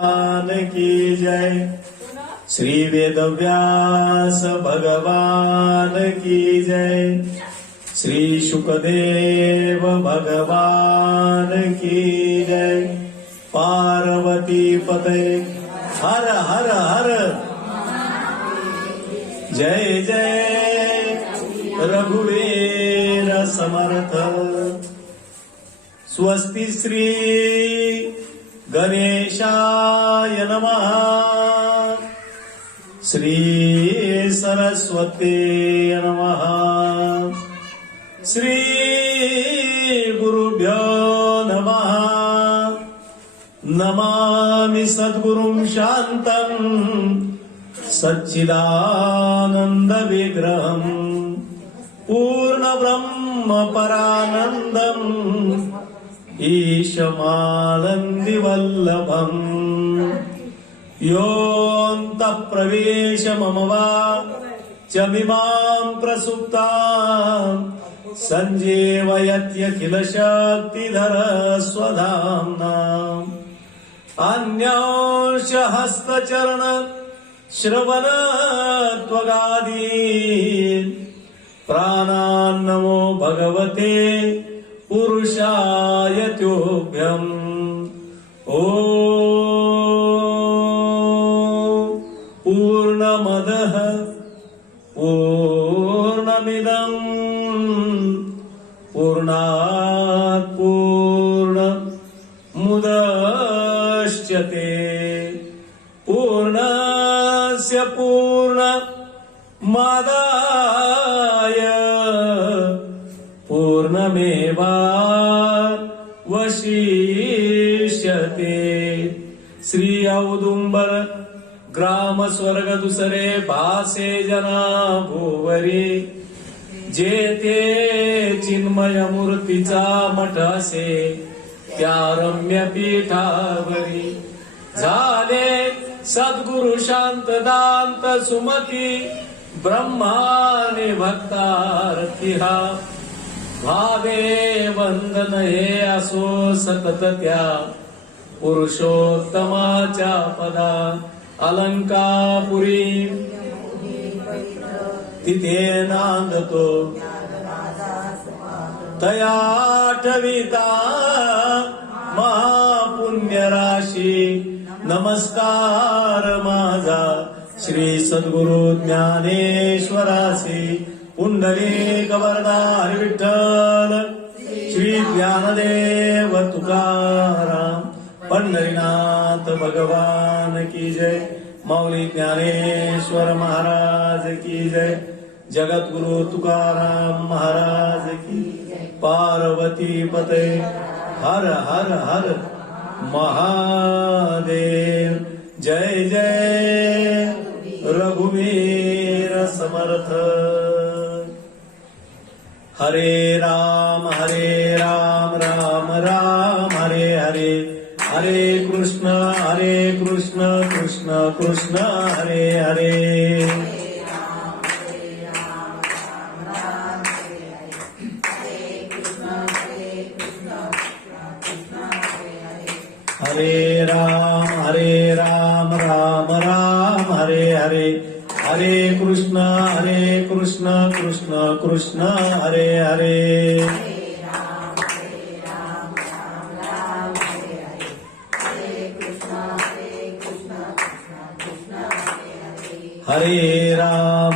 भगवान की जय। श्री वेदव्यास भगवान की जय। श्री शुकदेव भगवान की जय। पार्वती पते हर हर हर जय जय रघुवीर समर्थ। स्वस्ति श्री गणेशाय नमः। श्री सरस्वती नमः। श्री गुरुभ्यो नमः। नमामि सद्गुरुं शान्तं सच्चिदानन्द विग्रहम् पूर्ण ब्रह्म परानन्दम् ईशमानन्दि वल्लभम्। योऽन्तः प्रवेश मम वा च मिमां प्रसुप्ताम् सञ्जीवयत्यखिल शक्तिधर स्वधाम्ना। अन्यांश हस्तचरण श्रवण त्वगादि प्राणान्नमो भगवते पुरुषाय तुभ्यम्। ॐ पूर्णमदः पूर्णमिदम् पूर्णात् पूर्णमुदच्यते पूर्णस्य पूर्णमादाय पूर्णमेवावशिष्यते। श्री औदुंबर ग्राम स्वर्ग दुसरे भासे जना भुवरी। जेते चिन्मय मूर्तीचा मठ असे त्या रम्य पीठावरी। झाले सद्गुरु शांत दांत सुमती ब्रह्माने भक्तार्थी हा। भावे वंदन हे असो सतत त्या पुरुषोत्तमाच्या पदा। अलंकापुरी तिथे नांदतो तया आठविता महापुण्य राशी। नमस्कार माझा श्री सद्गुरु ज्ञानेश्वरासी। पुंडलिक वरदा हरी विठ्ठल श्री ज्ञानदेव तुकाराम पंढरीनाथ भगवान की जय। माऊली ज्ञानेश्वर महाराज की जय। जगद्गुरु तुकाराम महाराज की। पार्वती पते हर हर हर महादेव। जय जय रघुवीर समर्थ। हरे राम राम राम हरे हरे। हरे कृष्ण कृष्ण कृष्ण हरे हरे। हरे राम राम हरे हरे। हरे कृष्ण कृष्ण कृष्ण हरे हरे। हरे राम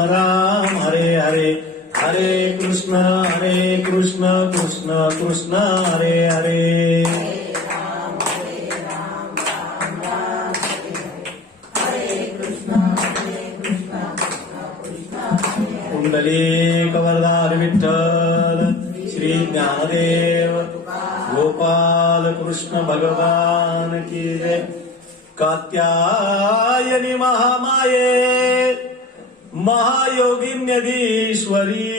राम हरे हरे। हरे कृष्ण कृष्ण कृष्ण हरे हरे। पुंडलिक वरदार विठ्ठल श्री ज्ञानदेव गोपाल कृष्ण भगवान की जय। कात्यायनी महामाये महायोगिन्यधीश्वरी।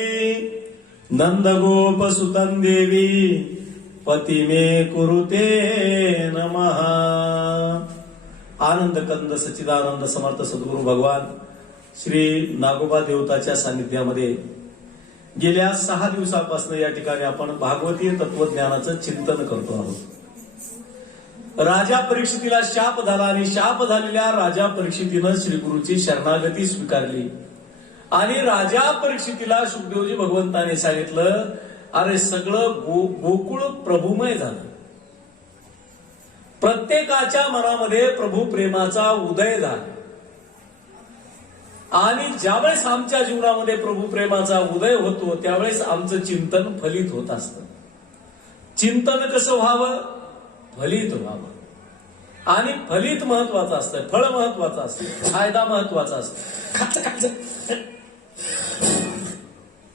नंदगोप सुतन देवी पति मे कुरुते नमः। आनंद कंद सच्चिदानंद समर्थ सद्गुरु भगवान श्री नागोबा देवताच्या सानिध्यामध्ये गेल्या 6 दिवसापासून या ठिकाणी आपण भागवतीय तत्वज्ञानाचं चिंतन करतो आहोत। राजा परीक्षितीला शाप झाला आणि शाप झालेल्या राजा परीक्षितीनं श्रीगुरूची शरणागती स्वीकारली आणि राजा परीक्षितीला शुकदेवजी भगवंताने सांगितलं, अरे सगळं गोकुळ प्रभुमय झालं. प्रत्येकाच्या मनामध्ये प्रभू प्रेमाचा उदय झाला आणि ज्यावेळेस आमच्या जीवनामध्ये प्रभू प्रेमाचा उदय होतो त्यावेळेस आमचं चिंतन फलित होत असतं. चिंतन कसं व्हावं? फलित व्हावं. आणि फलित महत्वाचं असतं, फळ महत्वाचं असतं, फायदा महत्वाचा असतो.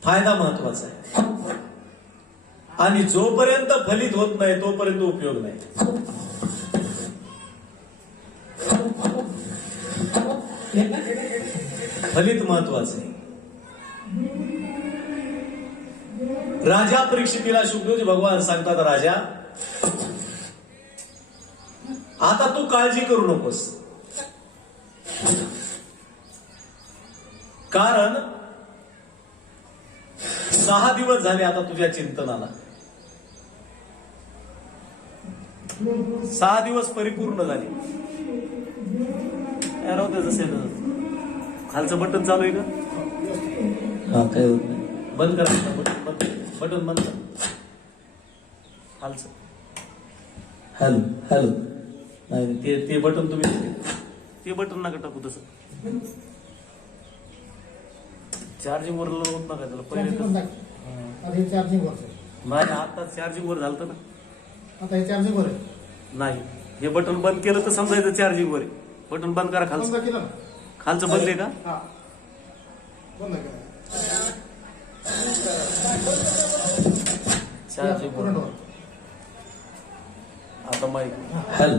फायदा महत्वाचा आहे आणि जोपर्यंत फलित होत नाही तोपर्यंत उपयोग नाही. फलित महत्वाचं आहे. राजा परीक्षितीला शुकदेवजी भगवान सांगतात, राजा आता तू काळजी करू नकोस, कारण 6 दिवस झाले आता तुझ्या चिंतनाला. 6 दिवस परिपूर्ण झाले. खालचं बटन चालू आहे का? हा, काय होत नाही. बंद करा बटन बंद करा खालचं. Hello hello. नाही ते बटन तुम्ही ते बटन नका टाकू तसं. चार्जिंग वर होत नका त्याला पहिले. चार्जिंग वर नाही, आता चार्जिंग वर झालं ना. आता हे चार्जिंग वर आहे. नाही, हे बटन बंद केलं तर समजायचं चार्जिंग वर आहे. बटन बंद करा खालचं. खालचं बंद आहे का? बंद करा. चार्जिंग वर आता माईक. हॅलो.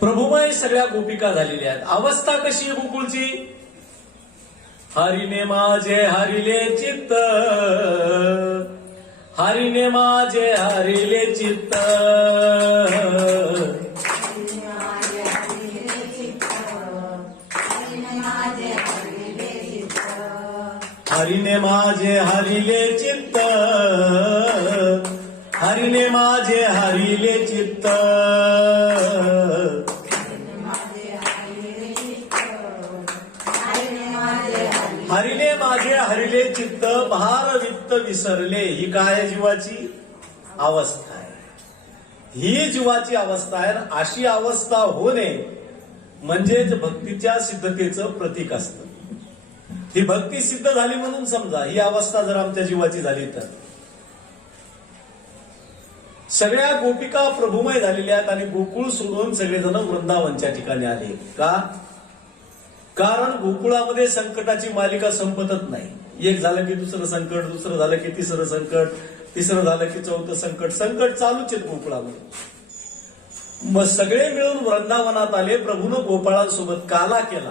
प्रभुमय सगळ्या गोपिका झालेल्या आहेत. अवस्था कशी आहे गोकुळची? हरिने माझे हरिले चित्त, हरिने माझे हरिले चित्त, हरिने माझे हरिले चित्त, हरिने माझे हरिले चित्त, हरिले माझे हरिले चित्त, भार वित्त विसरले. ही काय जीवाची अवस्था आहे? ही जीवाची अवस्था आहे. अशी अवस्था होणे म्हणजेच भक्तीच्या सिद्धतेचं प्रतीक असतं. ही भक्ती सिद्ध झाली म्हणून समजा. ही अवस्था जर आमच्या जीवाची झाली तर सगळ्या गोपिका प्रभुमय झालेल्या आहेत आणि गोकुळ सोडून सगळेजण वृंदावनच्या ठिकाणी आले. का? कारण गोकुळामध्ये संकटाची मालिका संपतच नाही. एक झालं की दुसरं संकट, दुसरं झालं की तिसरं संकट, तिसरं झालं की चौथं संकट. संकट चालूच आहेत गोकुळामध्ये. मग सगळे मिळून वृंदावनात आले. प्रभूनं गोपाळांसोबत काला केला.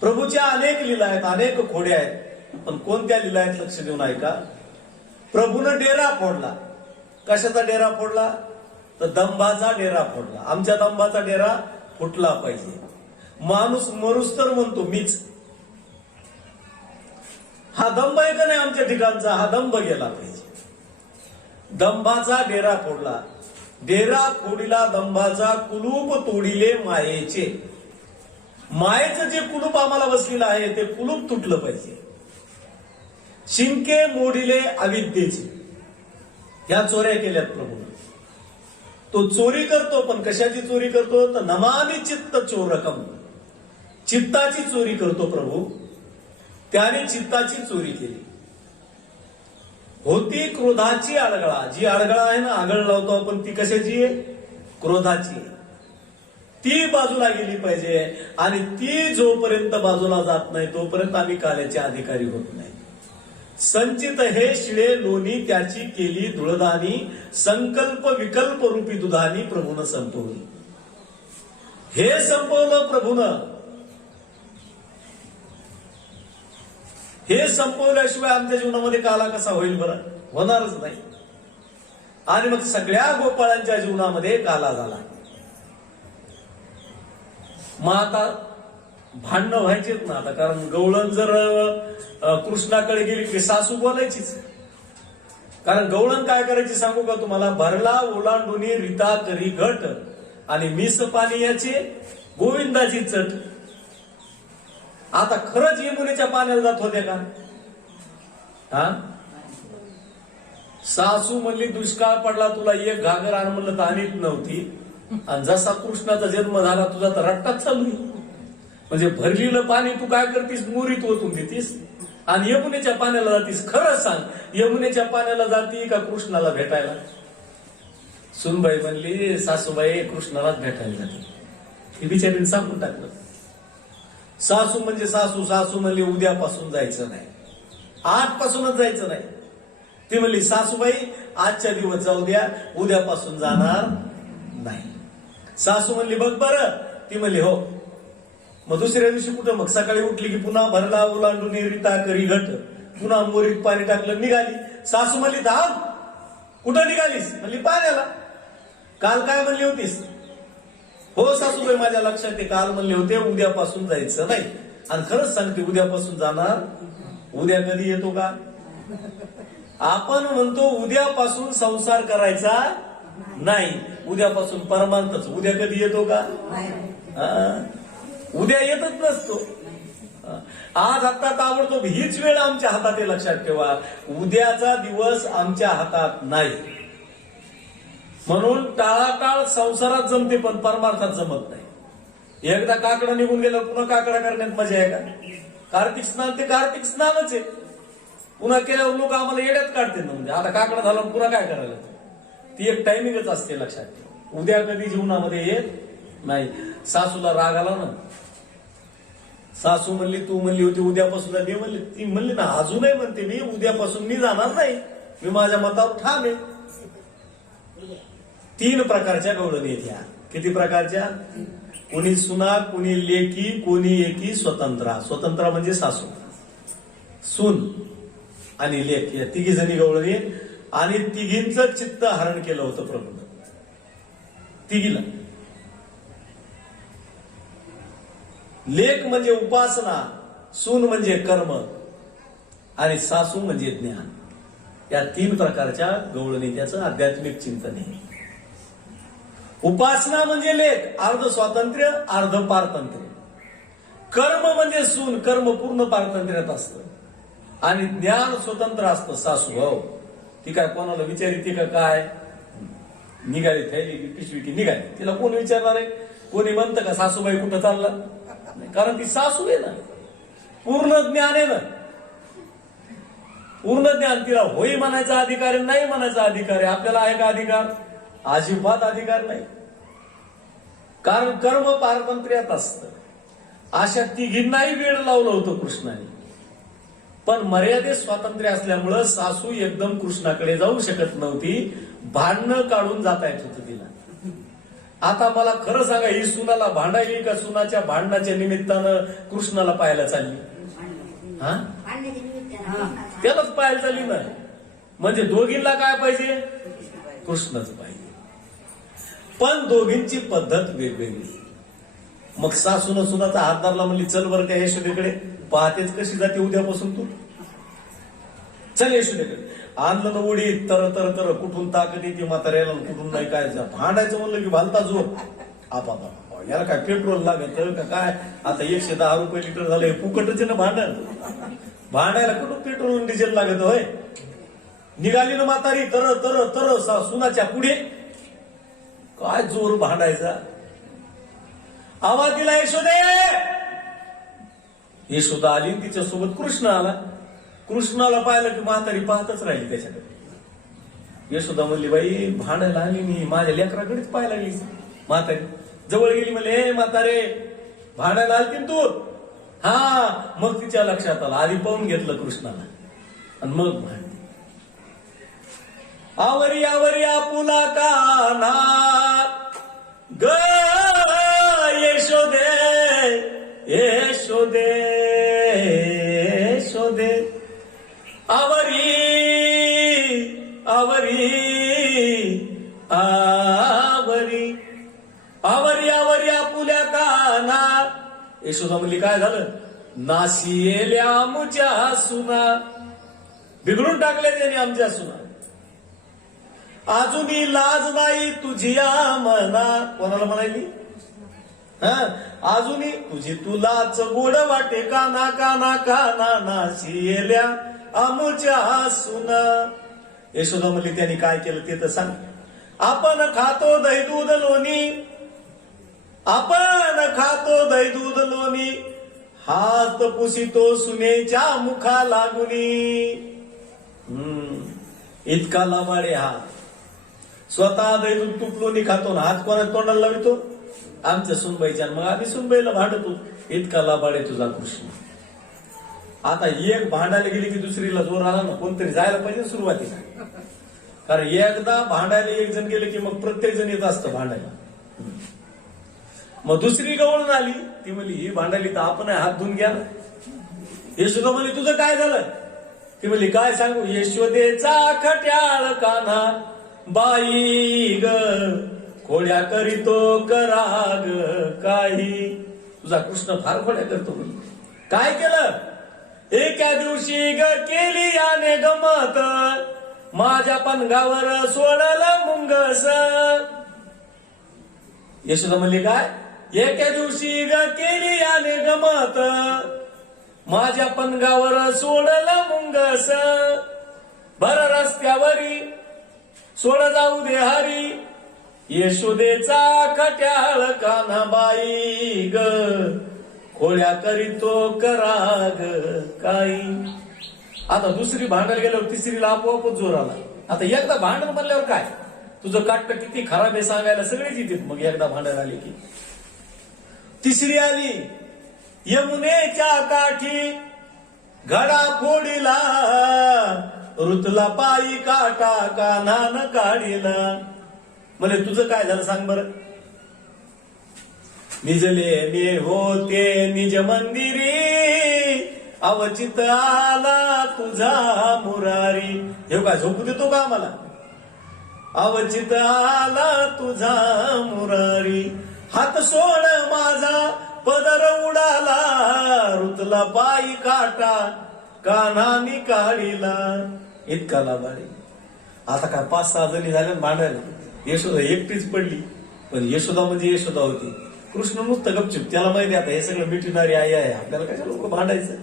प्रभूच्या अनेक लीला आहेत, अनेक खोड्या आहेत. पण कोणत्या लीला आहेत लक्ष देऊन ऐका. प्रभूनं डेरा फोडला. कशाचा डेरा फोडला? तर दंभाचा डेरा फोडला. आमच्या दंभाचा डेरा फुटला पाहिजे. माणूस मरुस तर म्हणतो मीच. हा दंभ आहे का नाही आमच्या ठिकाणचा? हा दंभ गेला पाहिजे. दंभाचा डेरा फोडला. डेरा फोडीला दंभाचा कुलूप तोडिले मायेचे. मायेचं जे कुलूप आम्हाला बसलेलं आहे ते कुलूप तुटलं पाहिजे. शिंके मोडिले अविद्येचे. ह्या चोऱ्या केल्यात प्रभूने. तो चोरी करतो, पण कशाची चोरी करतो? तर नमामि चित्त चोरकम. चित्ताची चोरी करतो प्रभू. त्याने चित्ताची चोरी केली. होती क्रोधाची आडगळा. जी आडगळा आहे ना, आगळ लावतो आपण, ती कशाची आहे? क्रोधाची आहे. ती बाजूला गेली पाहिजे. आणि ती जोपर्यंत बाजूला जात नाही तोपर्यंत आम्ही काल्याचे अधिकारी होत नाही. संचित हे शिळे लोणी त्याची केली धुळदानी. संकल्प विकल्प रूपी दुधानी प्रभूनं संपवली. हे संपवलं प्रभूनं. हे संपवल्याशिवाय आमच्या जीवनामध्ये काला कसा होईल बरं? होणारच नाही. आणि मग सगळ्या गोपाळांच्या जीवनामध्ये काला झाला. मग आता भांडणं व्हायचेच ना आता, कारण गवळण जर कृष्णाकडे गेली की सासू बोलायचीच. कारण गवळण काय करायची सांगू का तुम्हाला, भरला ओलांडुनी रीता करी घट आणि मिस पाणी याचे गोविंदाची चट. आता खरंच यमुनेच्या पाण्याला जात होते का? हा, सासू म्हणली दुष्काळ पडला तुला एक घागर आण म्हणलं तर आणीत नव्हती, आणि जसा कृष्णाचा जन्म झाला तुझा तर रट्टाच चालू आहे. म्हणजे भरलेलं पाणी तू काय करतीस, मोरीत ओतून देतीस आणि यमुनेच्या पाण्याला जातीस. खरंच सांग, यमुनेच्या पाण्याला जाती का कृष्णाला भेटायला? सुनबाई म्हणली सासूबाई कृष्णालाच भेटायला जाते. हे बिचारीने सांगून टाकलं. सासू म्हणजे सासू, सासू म्हणली उद्यापासून जायचं नाही, आजपासूनच जायचं नाही. ती म्हणली सासूबाई आजच्या दिवस जाऊ द्या, उद्यापासून जाणार नाही. सासू म्हणली बघ बरं. ती म्हणली हो. मग दुसऱ्या दिवशी कुठं, मग सकाळी उठली की पुन्हा भरला ओलांडून रीता करी घट, पुन्हा मोरीत पाणी टाकलं, निघाली. सासू म्हणली थांब, कुठं निघालीस? म्हणली पाण्याला. काल काय म्हणली होतीस? हो सासूबाई माझ्या लक्षात आहे, काल म्हणले होते उद्यापासून जायचं नाही. आणि खरंच सांगते उद्यापासून जाणार. उद्या कधी येतो का? आपण म्हणतो उद्यापासून संसार करायचा नाही, उद्यापासून परमानंतच. उद्या कधी येतो का? उद्या येतच नसतो. आज आता ताबडतोब हीच वेळ आमच्या हातात आहे, लक्षात ठेवा. उद्याचा दिवस आमच्या हातात नाही. म्हणून टाळाटाळ संसारात जमते पण परमार्थात जमत नाही. एकदा काकडा निघून गेला पुन्हा काकडा करण्यात मजा आहे का? कार्तिक स्नान ते कार्तिक स्नानच आहे. पुन्हा केल्यावर लोक आम्हाला येड्यात काढते ना. म्हणजे आता काकडा झाला पुन्हा काय करायला? ती एक टायमिंगच असते, लक्षात ठेवा. उद्या कधी जीवनामध्ये येत नाही. सासूला राग आला ना. सासू म्हणली तू म्हणली होती उद्यापासून, मी म्हणली, ती म्हणली ना अजूनही म्हणते मी उद्यापासून मी जाणार नाही, मी माझ्या मतावर ठाम आहे. 3 प्रकारच्या गवळणी आहेत ह्या. किती प्रकारच्या? कोणी सुना, कोणी लेकी, कोणी एकी स्वतंत्रा. स्वतंत्रा म्हणजे सासू, सून आणि लेख, या 3 जणी गवळणी. आणि तिघींचं चित्त हरण केलं होतं प्रभूनं, तिघीला. लेख म्हणजे उपासना, सून म्हणजे कर्म आणि सासू म्हणजे ज्ञान. या 3 प्रकारच्या गवळणी त्याचं आध्यात्मिक चिंतन आहे. उपासना म्हणजे लेख, अर्ध स्वातंत्र्य अर्ध पारतंत्र्य. कर्म म्हणजे सून, कर्म पूर्ण पारतंत्र्यात असतं. आणि ज्ञान स्वतंत्र असतं. सासू हो ती काय कोणाला विचारी, ती का काय निघाली थैली पिशवी की निघाली, तिला कोण विचारणार आहे? कोणी म्हणतं का सासूबाई कुठं चालला? कारण ती सासू आहे ना, पूर्ण ज्ञान आहे ना, पूर्ण ज्ञान. तिला होई म्हणायचा अधिकार आहे, नाही म्हणायचा अधिकार आहे. आपल्याला आहे का अधिकार? अजिबात अधिकार नाही. कारण कर्म पारतंत्र्यात असतं. अशा तिघींनाही वेळ लावलं होतं कृष्णाने. पण मर्यादित स्वातंत्र्य असल्यामुळं सासू एकदम कृष्णाकडे जाऊ शकत नव्हती. भांडणं काढून जाता येत होतं तिला. आता मला खरं सांगा, ही सुनाला भांडायली का सुनाच्या भांडणाच्या निमित्तानं कृष्णाला पाहायला चालली? हा, त्यालाच पाहायला चालली ना. म्हणजे दोघींना काय पाहिजे? कृष्णच पाहिजे. पण दोघींची पद्धत वेगवेगळी. मग सासून सुनाचा हात धरला, म्हणली चल बरं त्या यशोदेकडे. पाहतेच कशी जाते उद्यापासून तू, चल यशोदेकडे. आणलं ना उडी, तर तर तर कुठून ताकद येते म्हाताऱ्याला, कुठून नाही. काय भांडायचं म्हणलं की भालता जोर. आपा याला काय पेट्रोल लागत का काय? आता 110 रुपये लिटर झालंय, फुकटच ना भांडण. भांडायला कुठून पेट्रोल डिझेल लागत होय? निघाली ना म्हातारी तर तर तर सुनाच्या पुढे. काय जोर भांडायचा. आवाज दिला यशोदे. यशोदा आली, तिच्यासोबत कृष्ण आला. कृष्णाला पाहिलं की म्हातारी पाहतच राहिली त्याच्याकडे. यशोदा म्हणली बाई भांडायला आली मी, माझ्या लेकराकडेच पाहायला लागली. म्हातारी जवळ गेली, म्हणले हे म्हातारे भांडायला आलती तू? हा. मग तिच्या लक्षात आलं, आधी पाहून घेतलं कृष्णाला आणि मग भांडली. आवरी आवरी आपुला काना ग यशोदे यशोदे यशोदे. आवरी आवरी आवरी आवरी आवरी आपुल्या काना यशोदा म्हणली काय झालं? नाशियेल्या आमच्या सुना, बिघडून टाकले त्याने आमच्या सुना. अजूनही लाज नाही तुझी मना. कोणाला म्हणाली? अजूनही तुझी तुलाच गोड वाटे काना काना काना नाशियेल्या आमच्या सुना. यशोदा म्हणली त्यांनी काय केलं ते तर सांग. आपण खातो दही दूध लोणी, आपण खातो दही दूध लोणी, हात पुसितो सुनेच्या मुखा लागुनी. इतका लबाडे हात. स्वतः दही दूध तूप लोणी खातो ना, हात कोणा तोंडाला लावितो? आमच्या सुनबाईच्या. मग आम्ही सुनबाईला भांडतो. इतका लबाडे तुझा कृष्ण. आता एक भांडायला गेली की दुसरीला जोर आला ना, कोणतरी जायला पाहिजे ना सुरुवातीला. कारण एकदा भांडायला एक जण गेले की मग प्रत्येक जण येत असतं भांडायला. मग दुसरी गवळून आली, ती म्हणली ही भांडायली तर आपण हात धुवून घ्या. यशोदा म्हणली तुझं काय झालं? ती म्हणली काय सांगू, यशोदेचा खट्याळ कान्हा बाई ग, खोड्या करीतो कराग काही. तुझा कृष्ण फार खोड्या करतो. काय केलं? एका दिवशी ग केली याने गमत, माझ्या पनगावर सोडलं मुंगस. यशोदा म्हणली काय? एका दिवशी ग केली याने गमत, माझ्या पनगावर सोडलं मुंगस. भर रस्त्यावरी सोड जाऊ दे हरी, यशोदेचा खट्याळ कान्हाबाई ग, खोड्या करीतो कराग काही. आता दुसरी भांडायला गेल्यावर तिसरीला आपोआपच जोर आला. आता एकदा भांडण म्हणल्यावर काय, तुझं काट किती खराब आहे सांगायला सगळेच येतात. मग एकदा भांडण आले की तिसरी आली. यमुनेच्या काठी घडा फोडीला, ऋतला पायी काटा कानान काढीला. म्हणजे तुझं काय झालं सांग बरं? निजले मी होते निज मंदिरी, अवचित आला तुझा मुरारी. हे काय झोपू देतो का आम्हाला? अवचित आला तुझा मुरारी, हात सोड माझा पदर उडाला, ऋतला पायी काटा कानानी काढीला. इतका लाभारी. आता काय 5-6 जणी झाल्या भांडायला. यशोदा एकटीच पडली. पण यशोदा म्हणजे यशोदा होती. कृष्ण नुसतं गपचूप. त्याला माहिती आता हे सगळं मिटणारी आई आहे, आपल्याला काय लोक भांडायचं,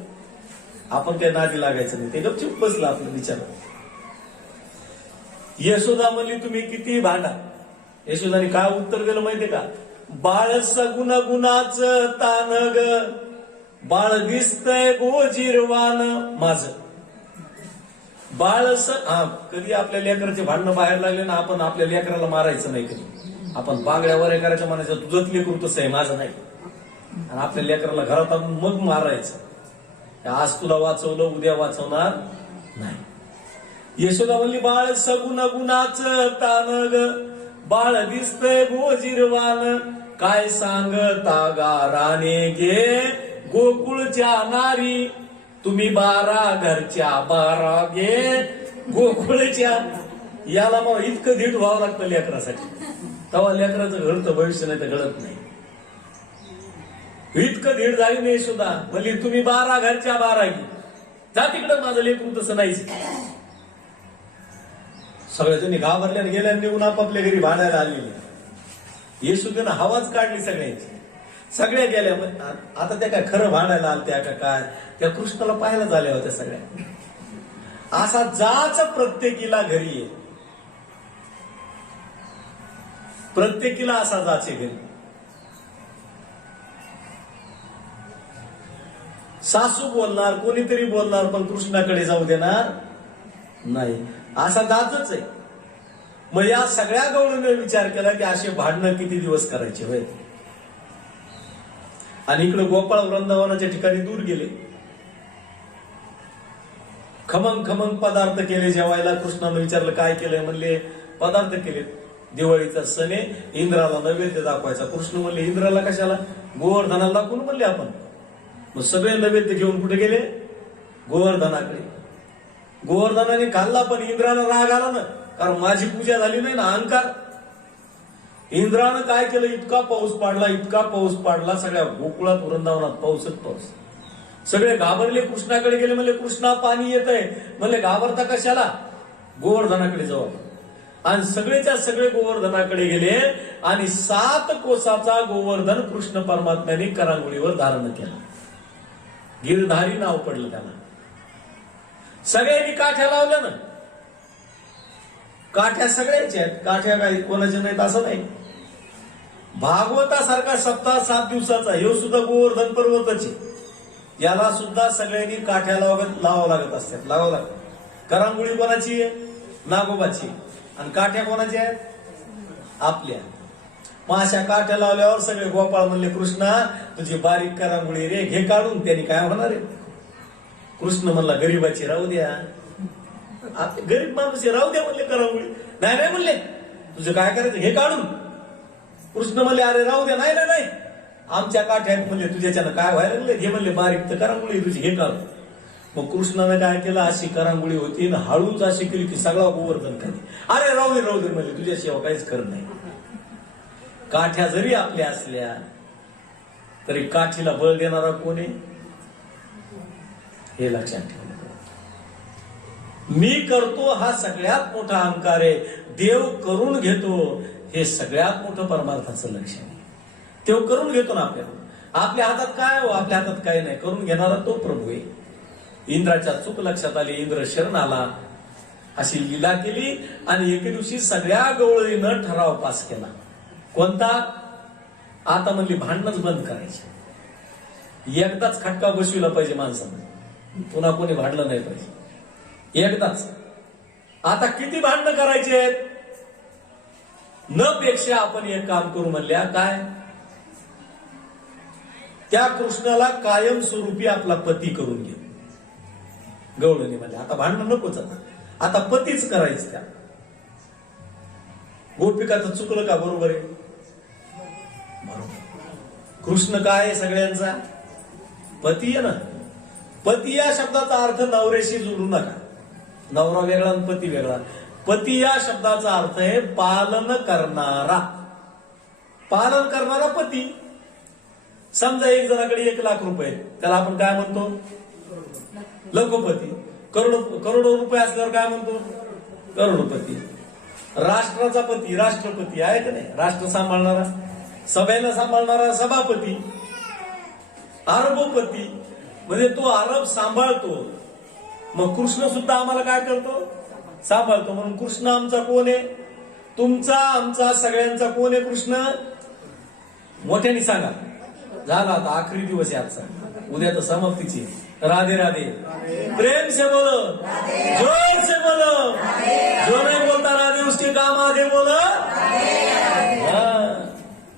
आपण काय नादी लागायचं नाही. ते गपचूप बसलं आपलं विचार. यशोदा म्हणली तुम्ही किती भांडा. यशोदाने काय उत्तर दिलं माहितीये का? बाळ सगुण गुणाच तान ग, बाळ दिसतंय गोजिरवान माझं. बाळ कधी आपल्या लेकराचे भांडणं बाहेर लागले ना, आपण आपल्या लेकराला मारायचं नाही कधी. आपण बांगड्यावर करायचं म्हणायचं, तुझंच लेकरू तसं आहे माझं नाही. आणि आपल्या लेकराला घरात आणून मग मारायचं. आज तुला वाचवलं उद्या वाचवणार नाही. यशोदा म्हणली बाळ सगुण गुणाच तान ग, बाळ दिसतंय गोजिरवान, काय सांगता गाराने गे गोकुळच्या नारी, तुम्ही 12 घरच्या 12 गे गोकुळच्या. याला मग इतकं धीट व्हावं लागतं लेकरासाठी. तेव्हा लेकराचं घडतं भविष्य, नाही तर घडत नाही. इतकं धीट झाली नाही सुद्धा. म्हणली तुम्ही 12 घरच्या 12 गे, जा तिकडं, माझं लेकरू तसं नाहीच. सगळ्याजणी घाबरल्या गेल्या, निघून आपापल्या घरी भांडायला आलेली. येशूदेनं हवाच काढली सगळ्यांची. सगळ्या गेल्या. आता त्या काय खरं भांडायला आलत्या का काय? त्या कृष्णाला पाहायला झाल्या होत्या सगळ्या. असा जाच प्रत्येकीला घरी आहे. प्रत्येकीला असा जाचे घरी. सासू बोलणार, कोणीतरी बोलणार, पण कृष्णाकडे जाऊ देणार नाही. असा जातच आहे. मग या सगळ्या गवळीने विचार केला की असे भांडणं किती दिवस करायचे होय. आणि इकडे गोपाळ वृंदावनाच्या ठिकाणी दूर गेले. खमंग खमंग पदार्थ केले जेवायला. कृष्णानं विचारलं काय केलंय? म्हणले पदार्थ केले. दिवाळीचा सण आहे, इंद्राला नैवेद्य दाखवायचा. कृष्ण म्हणले इंद्राला कशाला? गोवर्धनाला दाखवून म्हणले आपण. मग सगळे नैवेद्य घेऊन कुठे गेले? गोवर्धनाकडे. गोवर्धनाने खाल्ला, पण इंद्राला राग आला ना, कारण माझी पूजा झाली नाही ना, अहंकार. इंद्रानं काय केलं, इतका पाऊस पाडला सगळ्या गोकुळात वृंदावनात पाऊसच पाऊस. सगळे घाबरले, कृष्णाकडे गेले, म्हणले कृष्णा पाणी येतंय. म्हणले घाबरता कशाला, गोवर्धनाकडे जाऊ. आणि सगळेच्या सगळे गोवर्धनाकडे गेले आणि 7 कोसाचा गोवर्धन कृष्ण परमात्म्याने करांगुळीवर धारण केला. गिरधारी नाव पडलं त्याला. सगळ्यांनी काठ्या लावल्या ना. काठ्या सगळ्यांच्या आहेत, काठ्या काही कोणाच्या नाहीत असं नाही. भागवतासारखा सप्ताह 7 दिवसाचा, हे सुद्धा गोवर्धन पर्वताची, याला सुद्धा सगळ्यांनी काठ्या लावावं लागत असतात, लावावं लागत. करांगुळी कोणाची आहे, नागोबाची. आणि काठ्या कोणाच्या आहेत, आपल्या. मग अशा काठ्या लावल्यावर सगळे गोपाळ म्हणले कृष्णा तुझी बारीक करांगुळी रे, घे काढून. त्यांनी काय होणार आहे. कृष्ण म्हणला गरीबाची राहू द्या, गरीब माणूस राहू द्या म्हणले करांगुळी. नाही म्हणले तुझं काय करायचं घे काढून. कृष्ण म्हणले अरे राहू द्या. नाही आमच्या काठ्या म्हणले तुझ्याच्यानं काय व्हायला लागले, घे म्हणले बारीक तर करांगुळी तुझी घे काढून. मग कृष्णाने काय केलं, अशी करांगुळी होती ना हळूच अशी केली की सगळा गोवर्धन खाली. अरे राहू दे म्हणले तुझ्या सेवा काहीच करत नाही. काठ्या जरी आपल्या असल्या तरी काठीला बळ देणारा कोण आहे हे लक्षात ठेवा. मी करतो हा सगळ्यात मोठा अहंकार आहे. देव करून घेतो हे सगळ्यात मोठं परमार्थाचं लक्षण आहे. देव करून घेतो ना आपल्या हातात काय हो, आपल्या हातात काय नाही. करून घेणारा तो प्रभू आहे. इंद्राच्या चूक लक्षात आली, इंद्र शरण आला, अशी लीला केली आणि एके दिवशी सगळ्या गवळीनं ठराव पास केला. कोणता, आता म्हणली भांडणच बंद करायची. एकदाच खटका बसविला पाहिजे माणसानं, पुन्हा कोणी भांडलं नाही पाहिजे. एकदाच. आता किती भांडणं करायची आहेत न पेक्षा आपण एक काम करू म्हणल्या काय, त्या कृष्णाला कायमस्वरूपी आपला पती करून घेऊ. गवळणी म्हणजे आता भांडण नकोच, आता पतीच करायचं. त्या गोपिकाचं चुकलं का, बरोबर आहे. बरोबर. कृष्ण काय आहे सगळ्यांचा पती आहे ना. पती या शब्दाचा अर्थ नवऱ्याशी जोडू नका. नवरा वेगळा आणि पती वेगळा. पती या शब्दाचा अर्थ आहे पालन करणारा. पालन करणारा पती. समजा एक जणाकडे 1 लाख रुपये, त्याला आपण काय म्हणतो, लखोपती. करोडो रुपये असल्यावर काय म्हणतो, करोडोपती. राष्ट्राचा पती राष्ट्रपती आहे का नाही, राष्ट्र सांभाळणारा, सभेला सांभाळणारा सभापती. अरबोपती म्हणजे तो अरब सांभाळतो. मग कृष्ण सुद्धा आम्हाला काय करतो, सांभाळतो. म्हणून कृष्ण आमचा कोण आहे, तुमचा आमचा सगळ्यांचा कोण आहे कृष्ण, मोठ्याने सांगा. झाला आता आखरी दिवस आहे आजचा, उद्या तर समाप्तीची. राधे राधे. प्रेम से बोलो, जोर से बोलो. जो नाही बोलता राधे उसके काम आगे बोलो.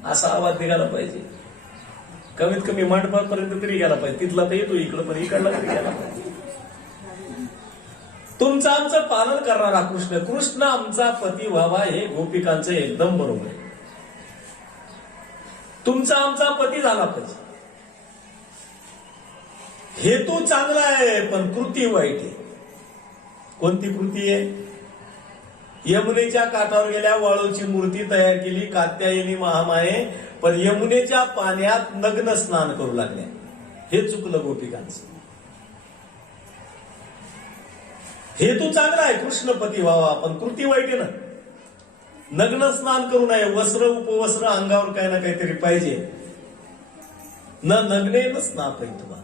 असा आवाज निघाला पाहिजे. कमीत कमी मंडपापर्यंत तरी गेला पाहिजे. तिथला तर येतो इकडं, पण इकडला तरी गेला पाहिजे. तुमचं आमचं पालन करणारा कृष्ण, कृष्ण आमचा पती व्हावा हे गोपिकांचं एकदम बरोबर आहे. तुमचा आमचा पती झाला पाहिजे. हेतू चांगला आहे पण कृती वाईट आहे. कोणती कृती आहे, यमुनेच्या काठावर गेल्या वाळूची मूर्ती तयार केली, कात्यायनी महामाये, पण यमुनेच्या पाण्यात नग्न स्नान करू लागल्या. हे चुकलं गोपिकांचं. हेतू चांगला आहे कृष्णपती व्हावा, पण कृती वाईट आहे ना. नग्न स्नान करू नये, वस्त्र उपवस्त्र अंगावर काही ना काहीतरी पाहिजे. न नग्ने न स्नापयित्वा.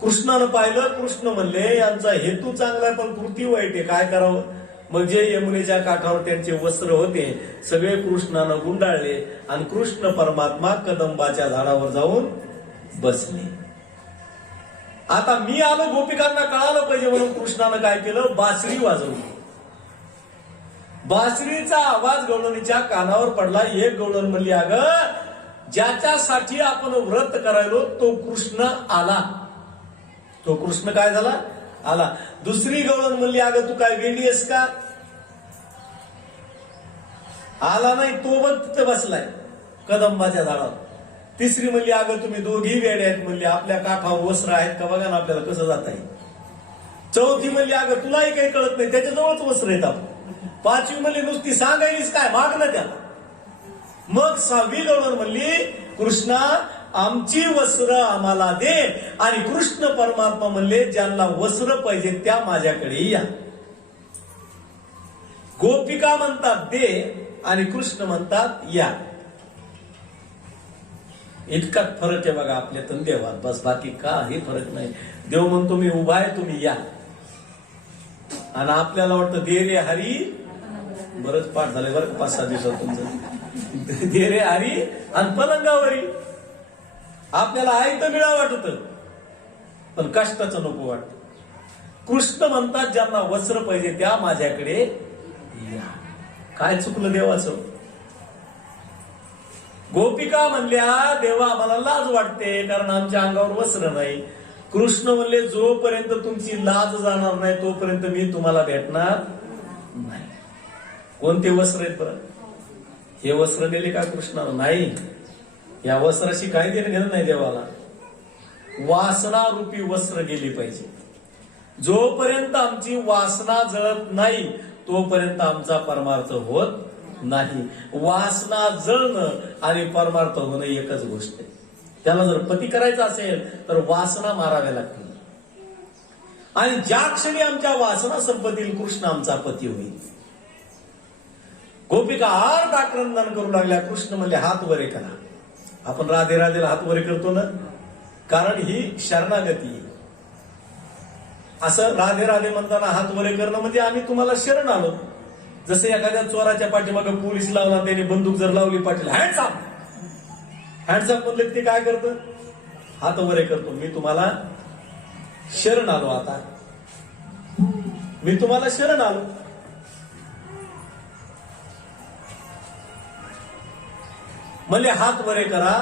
कृष्णानं पाहिलं, कृष्ण म्हणले यांचा हेतू चांगला आहे पण कृती वाईट आहे, काय करावं. मग जे यमुनेच्या काठावर त्यांचे वस्त्र होते सगळे कृष्णानं गुंडाळले आणि कृष्ण परमात्मा कदंबाच्या झाडावर जाऊन बसले. आता मी आलो, गोपिकांना कळालं पाहिजे म्हणून कृष्णानं काय केलं, बासरी वाजवली. बासरीचा आवाज गवळणीच्या कानावर पडला. एक गवळण म्हणली, अगं ज्याच्यासाठी आपण व्रत करायलो तो कृष्ण आला. तो कृष्ण काय झाला, आला. दुसरी गवळण म्हणली, अगं तू काय वेडी आहेस का, आला नाही, तो पण तिथे बसलाय कदंबाच्या झाडावर. तिसरी म्हणली, अगं तुम्ही दोघी वेडे आहेत म्हणली, आपल्या काठावर वस्त्र आहेत का बघा ना आपल्याला कसं जाता येईल. चौथी म्हणली, अगं तुलाही काही कळत नाही, त्याच्याजवळच वस्त्र आहेत आपण. 5वी म्हणली नुसती सांगायलीच काय, मागणं त्याला. मग 6वी गवळण म्हणली, कृष्णा आमची वस्त्र आम्हाला दे. आणि कृष्ण परमात्मा म्हणले, ज्यांना वस्त्र पाहिजे त्या माझ्याकडे या. गोपिका म्हणतात दे आणि कृष्ण म्हणतात या. इतकाच फरक आहे बघा आपल्या तर देवात, बस बाकी काही फरक नाही. देव म्हणतो मी उभा आहे, तुम्ही या. आणि आपल्याला वाटतं दे रे हरी, बरंच पाठ झालंय बरं 5-6 दिवसात तुमचं. दे रे हरी आणि पलंगावरी. आपल्याला ऐकतं मिळा वाटत, पण कष्टाचं नको वाटत. कृष्ण म्हणतात ज्यांना वस्त्र पाहिजे त्या माझ्याकडे या. काय चुकलं देवाचं? गोपिका म्हणल्या देवा आम्हाला लाज वाटते कारण आमच्या अंगावर वस्त्र नाही. कृष्ण म्हणले जोपर्यंत तुमची लाज जाणार नाही तोपर्यंत मी तुम्हाला भेटणार नाही. कोणते वस्त्र आहेत बरं? हे वस्त्र दिले का कृष्णाला? नाही. या वस्त्राशी काही देणं घेणं नाही देवाला. वासना रूपी वस्त्र गेली पाहिजे. जोपर्यंत आमची वासना जळत नाही तोपर्यंत आमचा परमार्थ होत नाही. वासना जळणं आणि परमार्थ होणं एकच गोष्ट आहे. त्याला जर पती करायचं असेल तर वासना माराव्या लागतील. आणि ज्या क्षणी आमच्या वासना संपतील कृष्ण आमचा पती होईल. गोपिका आर्त आक्रंदन करू लागल्या. कृष्ण म्हणले हात वरे करा. आपण राधे राधेला हात वरे करतो ना, कारण ही शरणागती आहे. असं राधे राधे म्हणताना हात वरे करणं म्हणजे आम्ही तुम्हाला शरण आलो. जसे एखाद्या चोराच्या पाठीमागे पोलीस लावला, त्याने बंदूक जर लावली, पाटील हँडसअप हँडसअप म्हणलं ते काय करतं? हात वरे करतो. मी तुम्हाला शरण आलो. आता मी तुम्हाला शरण आलो. म्हणजे हात वरे करा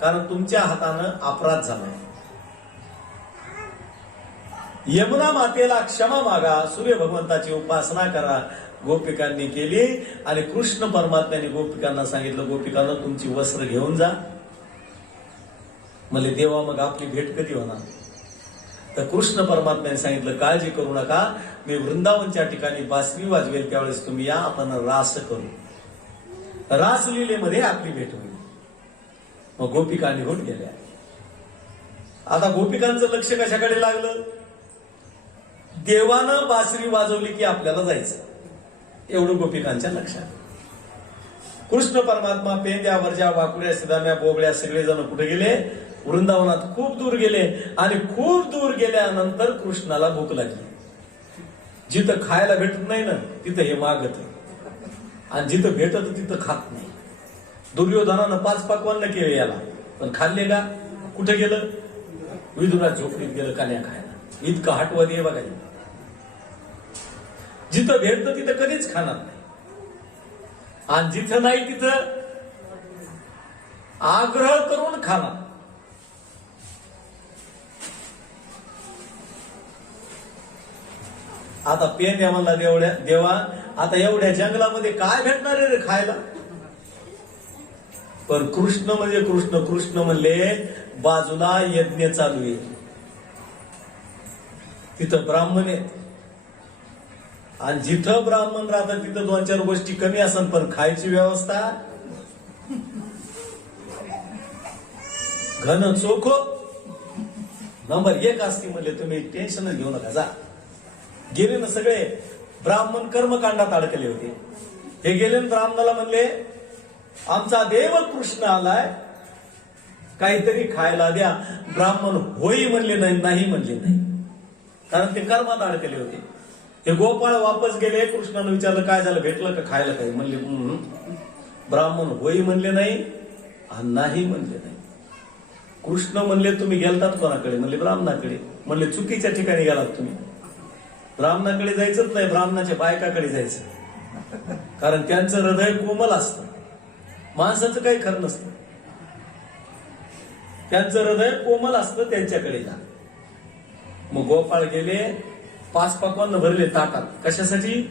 कारण तुमच्या हातानं अपराध झालाय. यमुना मातेला क्षमा मागा, सूर्य भगवंताची उपासना करा. गोपिकांनी केली आणि कृष्ण परमात्म्याने गोपिकांना सांगितलं, गोपिकांना तुमची वस्त्र घेऊन जा. म्हणजे देवा मग आपली भेट कधी होणार? तर कृष्ण परमात्म्याने सांगितलं काळजी करू नका, मी वृंदावनच्या ठिकाणी बासरी वाजवेल त्यावेळेस तुम्ही या, आपण रास करू. रासलीलेमध्ये आपली भेट होईल. मग गोपिका निघून गेल्या. आता गोपिकांचं लक्ष कशाकडे लागलं? देवानं बासरी वाजवली की आपल्याला जायचं, एवढं गोपिकांच्या लक्षात. कृष्ण परमात्मा पेंद्या वरज्या वाकुड्या सिदाम्या बोबड्या सगळेजण कुठे गेले? वृंदावनात खूप दूर गेले. आणि खूप दूर गेल्यानंतर कृष्णाला भूक लागली. जिथं खायला भेटत नाही ना तिथं हे मागत, आणि जिथं भेटत तिथं खात नाही. दुर्योधनानं 5 पक्वान्न केले याला, पण खाल्ले का? कुठे गेलं? विदुरात झोपडीत गेलं कान्या खायला. इतकं हटवत आहे बघा. जिथं भेटतं तिथं कधीच खाणार नाही, आणि जिथं नाही तिथं आग्रह करून खाणार. आता पेंद्या म्हणला देवा आता एवढ्या जंगलामध्ये काय भेटणार आहे रे खायला? पण कृष्ण म्हणजे कृष्ण. कृष्ण म्हणले बाजूला यज्ञ चालू आहे, तिथं ब्राह्मण आहेत, आणि जिथं ब्राह्मण राहतात तिथं 2-4 गोष्टी कमी असतात, पण खायची व्यवस्था घन चोख नंबर 1 असती. म्हणले तुम्ही टेन्शनच घेऊ नका, जा. गेले ना सगळे ब्राह्मण कर्मकांडात अडकले होते. हे गेले ब्राह्मणाला म्हणले आमचा देव कृष्ण आलाय, काहीतरी खायला द्या. ब्राह्मण होई म्हणले नाही म्हणले नाही, कारण ते कर्मात अडकले होते. हे गोपाळ वापस गेले. कृष्णानं विचारलं काय झालं, भेटलं का खायला? काही म्हणले ब्राह्मण होई म्हणले नाही आणि नाही म्हणले नाही. कृष्ण म्हणले तुम्ही गेलतात कोणाकडे? म्हणले ब्राह्मणाकडे. म्हणले चुकीच्या ठिकाणी गेलात तुम्ही. ब्राह्मणाकडे जायचंच नाही, ब्राह्मणाच्या बायकाकडे जायचं, कारण त्यांचं हृदय कोमल असतं. माणसाचं काही खरं नसतं, त्यांचं हृदय कोमल असतं, त्यांच्याकडे जा. मग गोपाळ गेले, 5 पक्वान्न भरले ताटात. कशासाठी?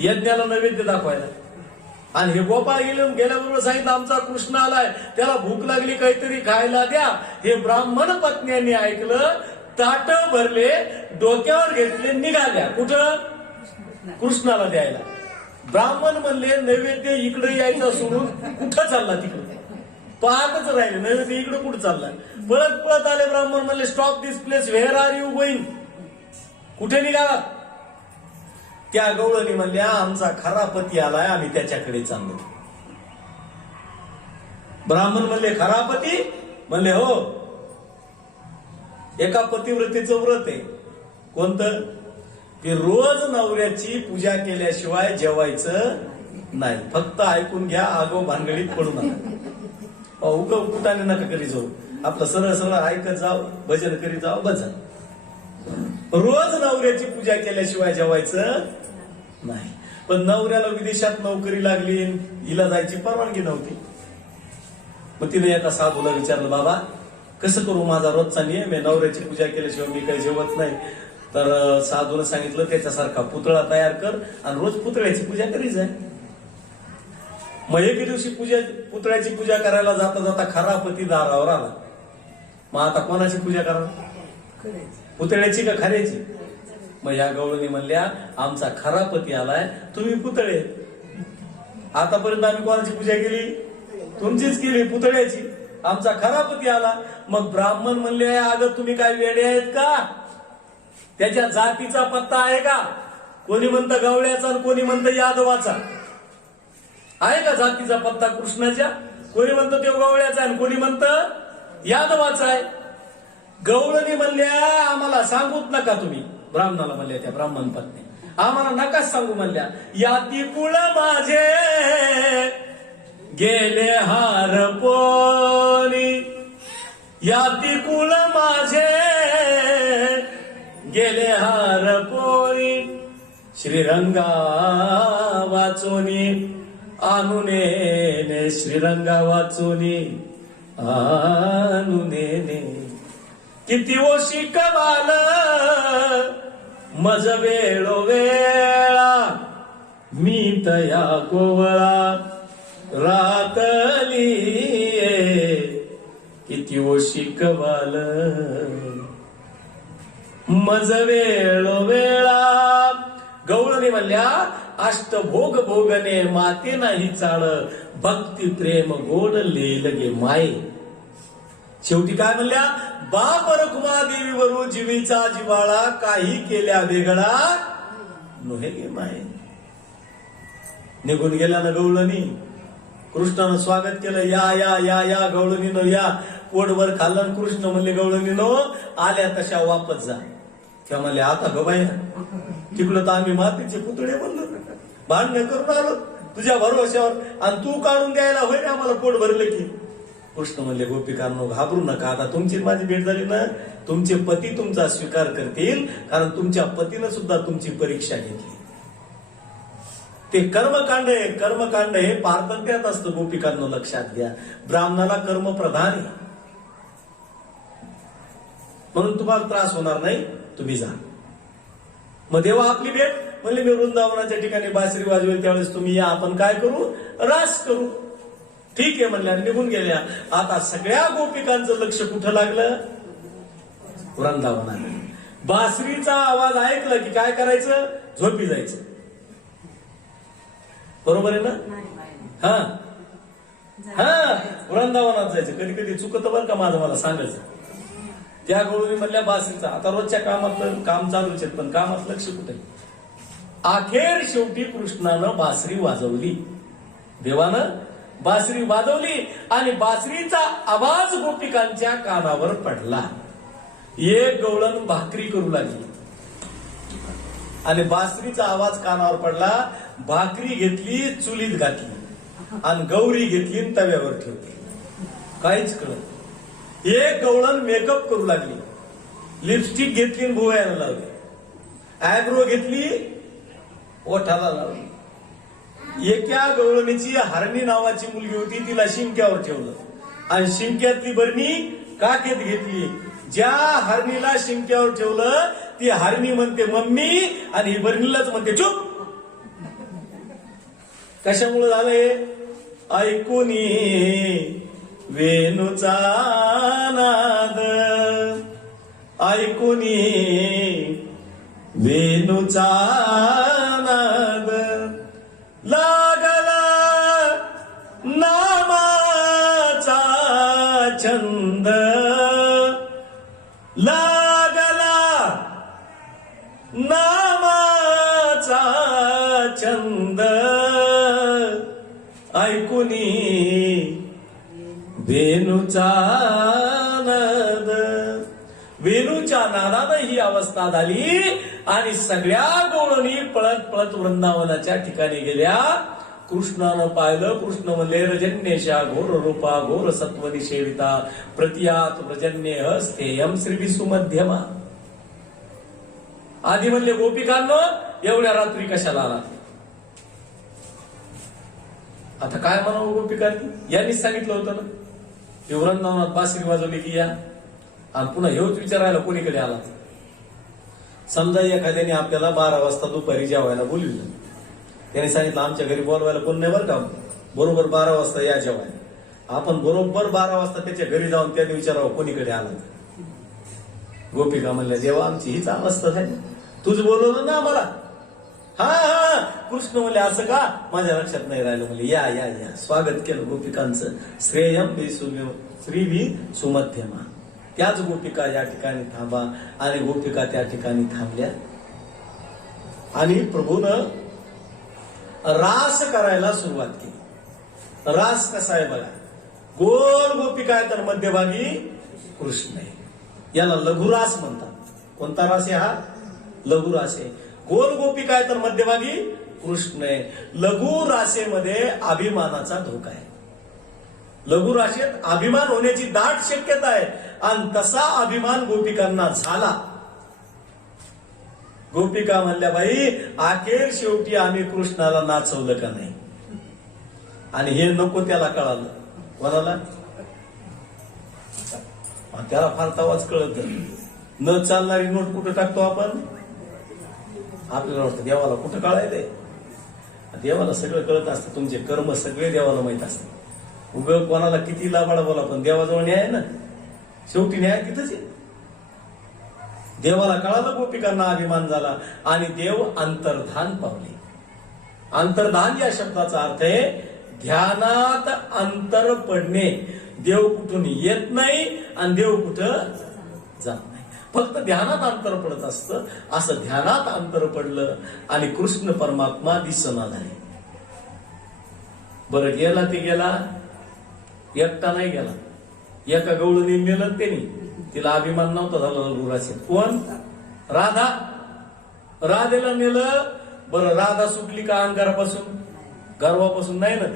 यज्ञाला नैवेद्य दाखवायला. आणि हे गोपाळ गेल्याबरोबर सांगितलं आमचा कृष्ण आलाय, त्याला भूक लागली, काहीतरी खायला द्या. हे ब्राह्मण पत्न्यांनी ऐकलं, ताट भरले, डोक्यावर घेतले, निघाल्या. कुठं? कृष्णाला द्यायला. ब्राह्मण म्हणले नैवेद्य इकडे यायचा सोडून कुठं चालला तिकडे पाहतच राहिले नैवेद्य इकडे कुठं चालला. पळत पळत आले ब्राह्मण म्हणले stop this place, where are you going, कुठे निघाला. त्या गवळणी म्हणल्या आमचा खरा पती आलाय, आम्ही त्याच्याकडे चाललो. ब्राह्मण म्हणले खरा पती, म्हणले हो. एका पतिव्रतेचं व्रत आहे. कोणतं? की रोज नवऱ्याची पूजा केल्याशिवाय जेवायचं नाही. फक्त ऐकून घ्या, आगो भानगडीत पडू नका, उग कुटाने नका करी जाऊ. आपलं सरळ सरळ ऐकत जाव, भजन करीत जाव, भजन. रोज नवऱ्याची पूजा केल्याशिवाय जेवायचं नाही. पण नवऱ्याला विदेशात नोकरी लागली, हिला जायची परवानगी नव्हती. मग तिने एका साधूला विचारलं, बाबा कसं करू, माझा रोजचा नियम आहे, नवऱ्याची पूजा केल्याशिवाय मी काही जेवत नाही. तर साधूने सांगितलं त्याच्यासारखा पुतळा तयार कर आणि रोज पुतळ्याची पूजा करीत जाय. मग एके दिवशी पुतळ्याची पूजा करायला जाता जाता खरा पती दारावर आला. मग आता कोणाची पूजा करा, पुतळ्याची का खऱ्याची? मग या गवळणी म्हणल्या आमचा खरा पती आलाय, तुम्ही पुतळे. आतापर्यंत आम्ही कोणाची पूजा केली? तुमचीच केली, पुतळ्याची. आमचा खरा पती आला. मग ब्राह्मण म्हणले अगं तुम्ही काय वेडे आहेत का? त्याच्या जातीचा पत्ता आहे का? कोणी म्हणतं गवळ्याचा आणि कोणी म्हणतं यादवाचा. आहे का जातीचा पत्ता कृष्णाच्या? कोणी म्हणतं तो गवळ्याचा आणि कोणी म्हणतं यादवाचा आहे. गवळणी म्हणल्या आम्हाला सांगूच नका तुम्ही. ब्राह्मणाला म्हणल्या त्या ब्राह्मण पत्नी, आम्हाला नकाच सांगू म्हणल्या. याती कुळ माझे गेले हारपोनी, याती कुळ माझे गेले हारपोनी, श्रीरंगा वाचोनी आणुने, श्रीरंगा वाचोनी आणुने. किती ओ शिकवाल मज वेळोवेळा, मी तया कोवळा रातली. किती ओ शिकवाल मज वेळोवेळा. गवळणी म्हणल्या अष्टभोग भोगने माते नाही चाळ, भक्ती प्रेम गोड लगे माये. शेवटी काय म्हणल्या? बाप रखुमा देवीवरू जीवीचा जिवाळा, काही केल्या वेगळा नोहे गे माये. निघून गेल्या ना गवळणी. कृष्णानं स्वागत केलं, या या या या गवळणीनो या. पोटभर खाल्लं. कृष्ण म्हणले गवळणीनो आल्या तशा वापस जा. त्या म्हणले आता ग बाई तिकडं तर आम्ही मातीचे पुतळे बनलो, भांडण करून आलो तुझ्या भरोश्यावर, आणि तू काढून द्यायला होईल आम्हाला पोट भरलं की. कृष्ण म्हणले गोपिकांनो घाबरू नका, आता तुमची माझी भेट झाली ना, तुमचे पती तुमचा स्वीकार करतील, कारण तुमच्या पतीनं सुद्धा तुमची परीक्षा घेतली. ते कर्मकांड आहे. कर्मकांड हे पारतंत्र्यात असतं गोपिकांनो, लक्षात घ्या. ब्राह्मणाला कर्म प्रधान आहे, म्हणून तुम्हाला त्रास होणार नाही, तुम्ही जा. मग देवा आपली भेट म्हणले मी वृंदावनाच्या ठिकाणी बासरी वाजवेल त्यावेळेस तुम्ही या, आपण काय करू, रास करू. ठीक आहे म्हणल्या, निघून गेल्या. आता सगळ्या गोपिकांचं लक्ष कुठं लागलं? वृंदावनाला. बासरीचा आवाज ऐकला की काय करायचं? झोपी जायचं. बरोबर आहे ना? हा हा, वृंदावनात जायचं. कधी कधी चुकत बरं का माझं, मला सांगायचं. त्या गवळणी म्हणल्या बासरीचा, आता रोजच्या कामातलं काम चालूच आहे, पण कामात लक्ष कुठे? अखेर शेवटी कृष्णानं बासरी वाजवली, देवानं बासरी वाजवली, आणि बासरीचा आवाज गोपिकांच्या कानावर पडला. एक गवळण भाकरी करू लागली आणि बासरीचा आवाज कानावर पडला. भाकरी घेतली, चुलीत घातली, आणि गौरी घेतली तव्यावर ठेवली. काहीच कळत. एक गवळण मेकअप करू लागली, लिपस्टिक घेतली आणि भुवयाला लावली, आयब्रो घेतली, ओठाला लावली. एका गवळणीची हरणी नावाची मुलगी होती, तिला शिंक्यावर ठेवलं, आणि शिंक्यातली बरणी काखेत घेतली. ज्या हरणीला शिंक्यावर ठेवलं ती हरणी म्हणते मम्मी, आणि ही बरणीलाच म्हणते चुप. कशामुळे झालंय? ऐकूनी वेणूचा नाद, ऐकूनी वेणूचा नाद, नामाचा छंद ऐकुनी वेणूचा नाद. वेणूच्या नादानं ही अवस्था झाली आणि सगळ्या गोवणी पळत पळत वृंदावनाच्या ठिकाणी गेल्या. कृष्णानं पाहिलं. कृष्ण म्हणले रजन्येशा घोर रूपा घोर सत्वनी सेविता प्रतियात व्रजन्येह स्थेयम श्री सुमध्यमा. आधी म्हणले गोपिकांनो एवढ्या रात्री कशाला आला. आता काय म्हणावं गोपिकांनी. यांनीच सांगितलं होतं ना की वृंदावनात बासरी वाजवली की या. आणि पुन्हा हेच विचारायला कोणीकडे आला. समजा एखाद्याने आपल्याला 12 वाजता दुपारी जेवायला बोलविलं. त्याने सांगितलं आमच्या घरी बोलवायला कोण नाही बरं का, बरोबर 12 वाजता या जेवायला. आपण बरोबर 12 वाजता त्याच्या घरी जाऊन त्याने विचारावं कोणीकडे आलं. गोपिका म्हणल्या देवा आमची हीच अवस्था झाली. तुझ बोलवलं ना आम्हाला. हा कृष्ण म्हणले असं का माझ्या लक्षात नाही राहिलं. म्हणले या या या. स्वागत केलं गोपिकांचं. श्रेयम श्री भी सुमध्यमा. त्याच गोपिका या ठिकाणी थांबा. आणि गोपिका त्या ठिकाणी थांबल्या आणि प्रभूनं रास करायला सुरुवात केली. रास कसा आहे बघा. गोल गोपिका आहे तर मध्यभागी कृष्ण आहे. याला लघुरास म्हणतात. कोणता रास आहे हा. लघुरास आहे. गोल गोपिका आहे तर मध्यभागी कृष्ण आहे. लघु रासेमध्ये अभिमानाचा धोका आहे. लघु राशेत अभिमान होण्याची दाट शक्यता आहे. आणि तसा अभिमान गोपिकांना झाला. गोपिका म्हणल्या बाई अखेर शेवटी आम्ही कृष्णाला नाचवलं का नाही. आणि हे नको त्याला कळालं. कोणाला. त्याला फार तवाच कळत. न चालणारी नोट कुठं टाकतो आपण. आपल्याला वाटतं देवाला कुठं कळायचंय. देवाला सगळं कळत असतं. तुमचे कर्म सगळे देवाला माहित असतात. उग कोणाला किती लाबाडा बोला पण देवाजवळ न्याय ना. शेवटी न्याय तिथंच आहे. देवाला कळालं गोपिकांना अभिमान झाला आणि देव अंतर्धान पावले. अंतर्धान या शब्दाचा अर्थ आहे ध्यानात अंतर पडणे. देव कुठून येत नाही आणि देव कुठं जात नाही. फक्त ध्यानात अंतर पडत असतं. असं ध्यानात अंतर पडलं आणि कृष्ण परमात्मा दिसना झाले. बरं गेला ते गेला. एकटा नाही गेला. एका गवळणी नेलं त्यांनी. तिला अभिमान नव्हता झाला लघुरासेत. कोण. राधा. राधेला नेलं. बरं राधा सुटली का अंगारापासून. गर्वापासून नाही ना.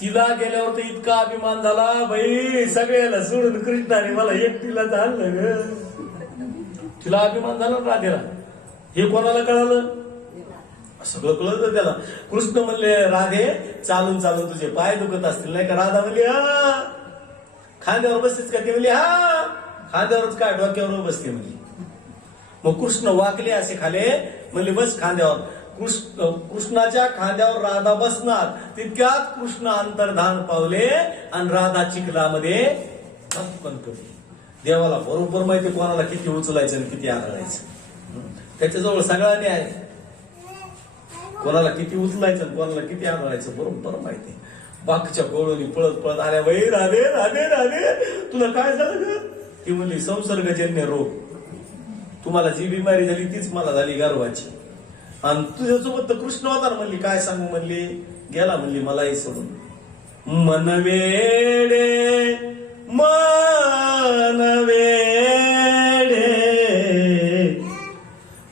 तिला गेल्यावर तर इतका अभिमान झाला बाई सगळ्याला सोडून कृष्णाने मला एकटीला आणलं ग. तिला अभिमान झाला राधेला. हे कोणाला कळालं. सगळं कळत त्याला. कृष्ण म्हणले राधे चालून चालून तुझे पाय दुखत असतील नाही का. राधा म्हणली हा. खांद्यावर बसतेच का. ते म्हणली हा. खांद्यावरच काय डोक्यावर बसते म्हणली. मग कृष्ण वाकले असे खाले. म्हणले बस खांद्यावर. कृष्णाच्या खांद्यावर राधा बसणार. तितक्यात कृष्ण अंतर्धान पावले आणि राधा चिखलामध्ये पटकन पडली. देवाला बरोबर माहिती कोणाला किती उचलायचं आणि किती आदळायचं. त्याच्याजवळ सगळा न्याय. कोणाला किती उचलायचं आणि कोणाला किती आदळायचं बरोबर माहिती. बाकीच्या गोळूनी पळत पळत आल्या. बाई राधे राधे राधे तुला काय झालं ग. ती म्हणली संसर्गजन्य रोग. तुम्हाला जी बिमारी झाली तीच मला झाली गर्वाची. आणि तुझ्यासोबत तर कृष्ण होता म्हणली. काय सांगू म्हणली. गेला म्हणली मलाही सोडून. मनवेडे मनवेडे